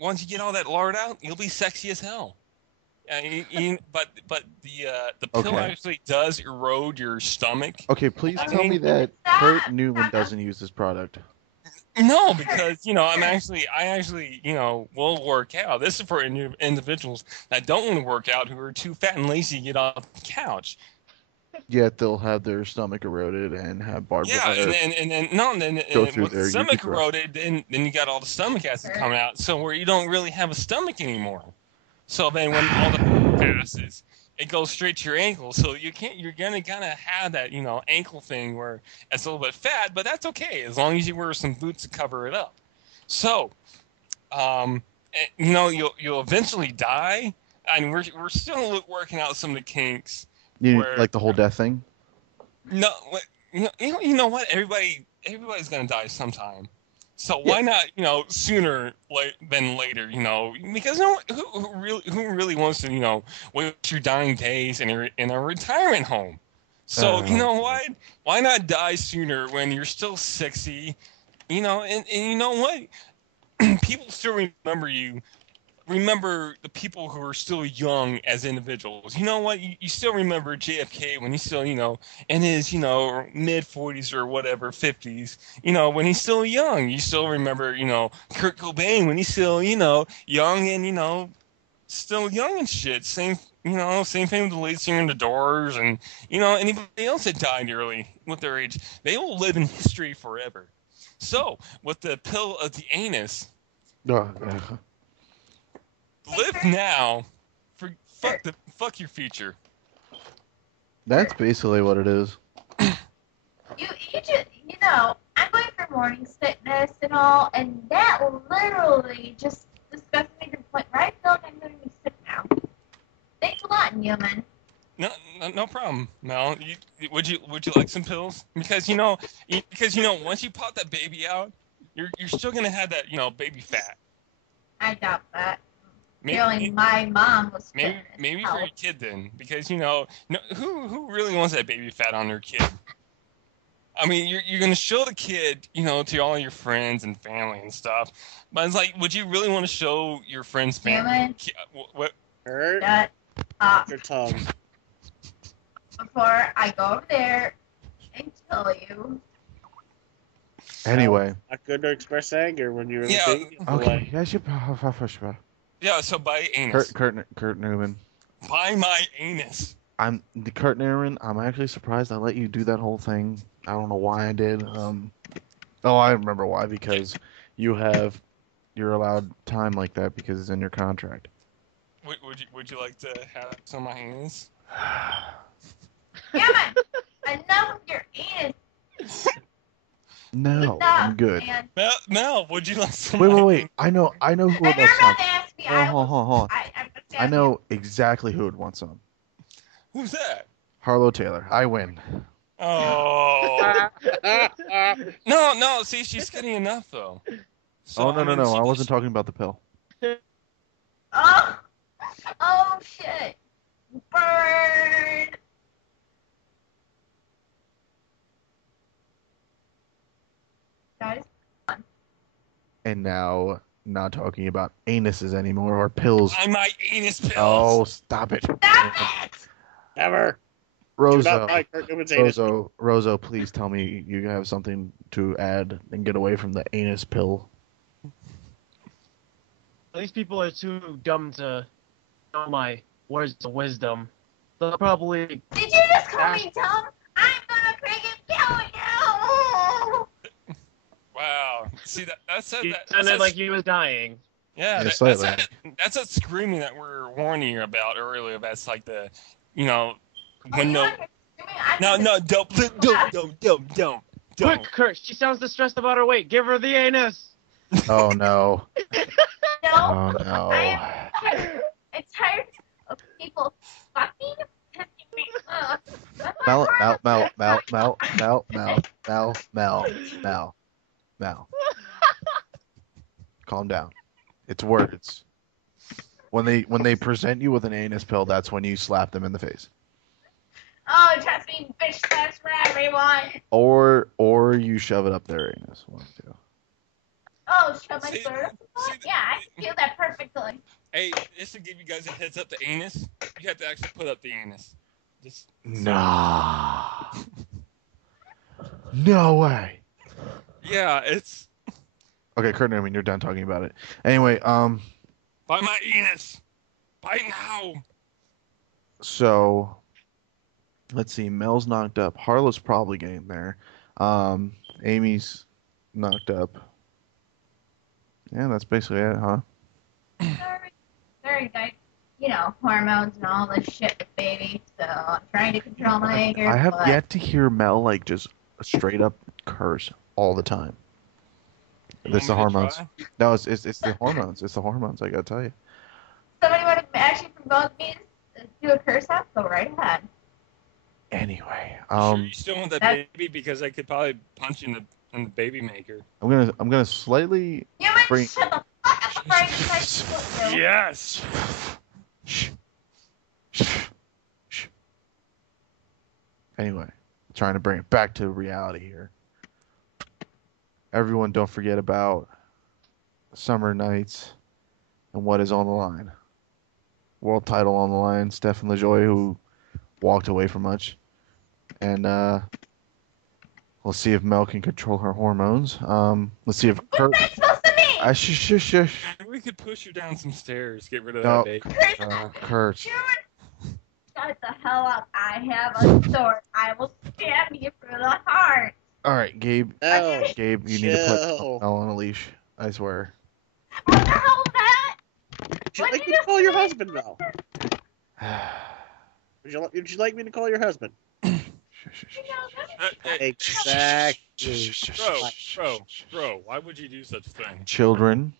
Once you get all that lard out, you'll be sexy as hell. But the pill Okay. actually does erode your stomach. Okay, please tell me that Kurt Newman doesn't use this product. No, because I actually will work out. This is for individuals that don't want to work out, who are too fat and lazy to get off the couch. Yet they'll have their stomach eroded and have barbed wire. and then Go through with their the stomach urethra. eroded, then you got all the stomach acid coming out, so where you don't really have a stomach anymore. So then when all the passes, it goes straight to your ankle. So you're gonna kind of have that ankle thing where it's a little bit fat, but that's okay as long as you wear some boots to cover it up. So, you'll eventually die. And we're still working out some of the kinks. Like the whole death thing? No, you know what? Everybody's gonna die sometime. So why not, sooner than later, because who really wants to, waste your dying days in a retirement home? So you know what? Why not die sooner when you're still sexy, and you know what? People still remember you. Remember the people who are still young as individuals. You know what? You still remember JFK when he's still, in his, mid 40s or whatever, 50s. When he's still young. You still remember, Kurt Cobain when he's still, young and, still young and shit. Same thing with the lead singer in The Doors and, anybody else that died early with their age. They will live in history forever. So, with the pill of the anus... Live now. Fuck your future. That's basically what it is. You just, I'm going for morning sickness and all, and that literally just disgusts me to the point where I feel like I'm going to be sick now. Thanks a lot, Newman. No problem, Mel. Would you like some pills? Because once you pop that baby out, you're still gonna have that baby fat. I doubt that. Maybe my mom was maybe for your kid then, because who really wants that baby fat on their kid? I mean, you're gonna show the kid, to all your friends and family and stuff, but it's like, would you really want to show your friends' family? What? Hurt your tongue. Before I go over there and kill you. Anyway. Not good to express anger when you're Okay. Yeah, so by anus. Kurt Newman. By my anus. Kurt Newman. I'm actually surprised I let you do that whole thing. I don't know why I did. I remember why. Because you're allowed time like that because it's in your contract. Would you like to have some of my anus? Damn it! Enough with your anus. No, I'm good. Man. Mel, would you like some? Wait. I know who And about you're about some. to ask me, Hold on. I I know exactly who would want some. Who's that? Harlow Taylor. I win. Oh. No. See, she's skinny enough though. So, Oh, no. I I wasn't talking about the pill. Oh shit! Burn! Guys, And now, not talking about anuses anymore or pills. I might anus pills. Oh, stop it. stop it! Never. Do not Rozo, like Kurt Newman's anus. Rozo, please tell me you have something to add and get away from the anus pill. These people are too dumb to know my words of wisdom. They'll probably. Did you just call me dumb? I'm gonna freaking kill you! Wow. See that's He that. sounded like he was dying. Yeah, Yeah, slightly. that's that screaming that we're warning you about earlier. That's like the, when no, don't. Quick, Kurt, she sounds distressed about her weight. Give her the anus. Oh, no. No, Oh, no. I am tired of people fucking pissing me off. Mel. Calm down. It's words. When they present you with an anus pill, that's when you slap them in the face. Oh, trust me, bitch, that's for everyone. Or you shove it up their anus. One, two. Oh, shove my See- sword up the see butt? the- Yeah, I can feel that perfectly. Hey, just to give you guys a heads up, the anus, you have to actually put up the anus. Just Nah. No way. yeah, it's Okay, Kurt Newman, you're done talking about it. Anyway, by my anus. By now. so let's see. Mel's knocked up. Harlow's probably getting there. Amy's knocked up. Yeah, that's basically it, huh? Sorry, guys. You know, hormones and all this shit with baby, so I'm trying to control my anger. I have but yet to hear Mel like just straight up curse all the time. It's the Want me to hormones. try? No, it's the hormones. It's the hormones. I gotta tell you. Somebody want to actually provoke me to do a curse out? Go right ahead. Anyway, Sure, you still want that that- baby because I could probably punch in the baby maker. I'm gonna slightly You would Bring- shut the fuck up before I decide to put you. Yes. Shh. Shh. Shh. Anyway, trying to bring it back to reality here. Everyone, don't forget about summer nights and what is on the line. World title on the line. Stefan Lojoie, who walked away from much, and we'll see if Mel can control her hormones. Let's see if Kurt. What's that supposed to mean? Shush. We could push her down some stairs, get rid of No. that baby. Kurt. Shut the hell up. I have a sword. I will stab you through the heart. All right, Gabe. No. Gabe, you need to Chill. put Mel on a leash. I swear. What the hell was that? Would you What like did me to you call your say? husband now? Would you like me to call your husband? Exactly. Bro, why would you do such a thing? Children,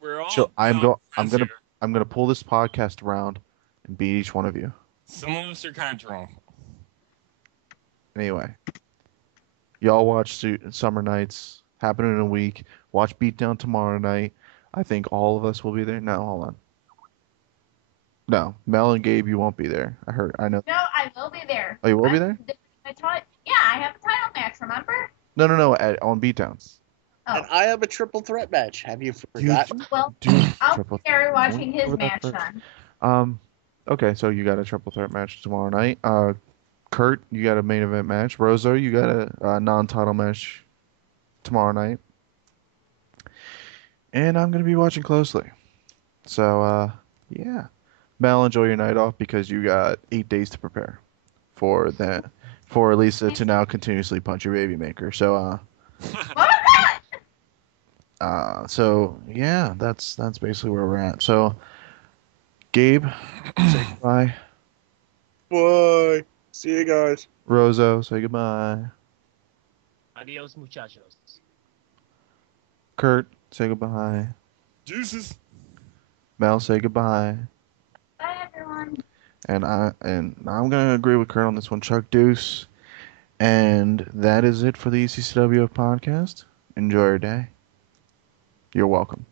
We're all. I'm friends gonna here. I'm gonna pull this podcast around and beat each one of you. Some of us are kind of drunk. Anyway, y'all watch Summer Nights happening in a week. Watch Beatdown tomorrow night. I think all of us will be there. No, hold on. No, Mel and Gabe, you won't be there. I know. No, I will be there. Oh, you will be there? Yeah, I have a title match, remember? No, on Beatdown. Oh, And I have a triple threat match. Have you forgotten? well, Do I'll triple. be there watching his What match about then. Okay, so you got a triple threat match tomorrow night. Kurt, you got a main event match. Rozo, you got a non-title match tomorrow night. And I'm gonna be watching closely. So, yeah. Mel, enjoy your night off because you got 8 days to prepare for that. For Lisa to now continuously punch your baby maker. So, What was that? so yeah, that's basically where we're at. So, Gabe, say goodbye. Bye. See you guys. Rozo, say goodbye. Adios, muchachos. Kurt, say goodbye. Deuces. Mel, say goodbye. Bye, everyone. And I'm gonna agree with Kurt on this one. Chuck Deuce. And that is it for the ECCWF podcast. Enjoy your day. You're welcome.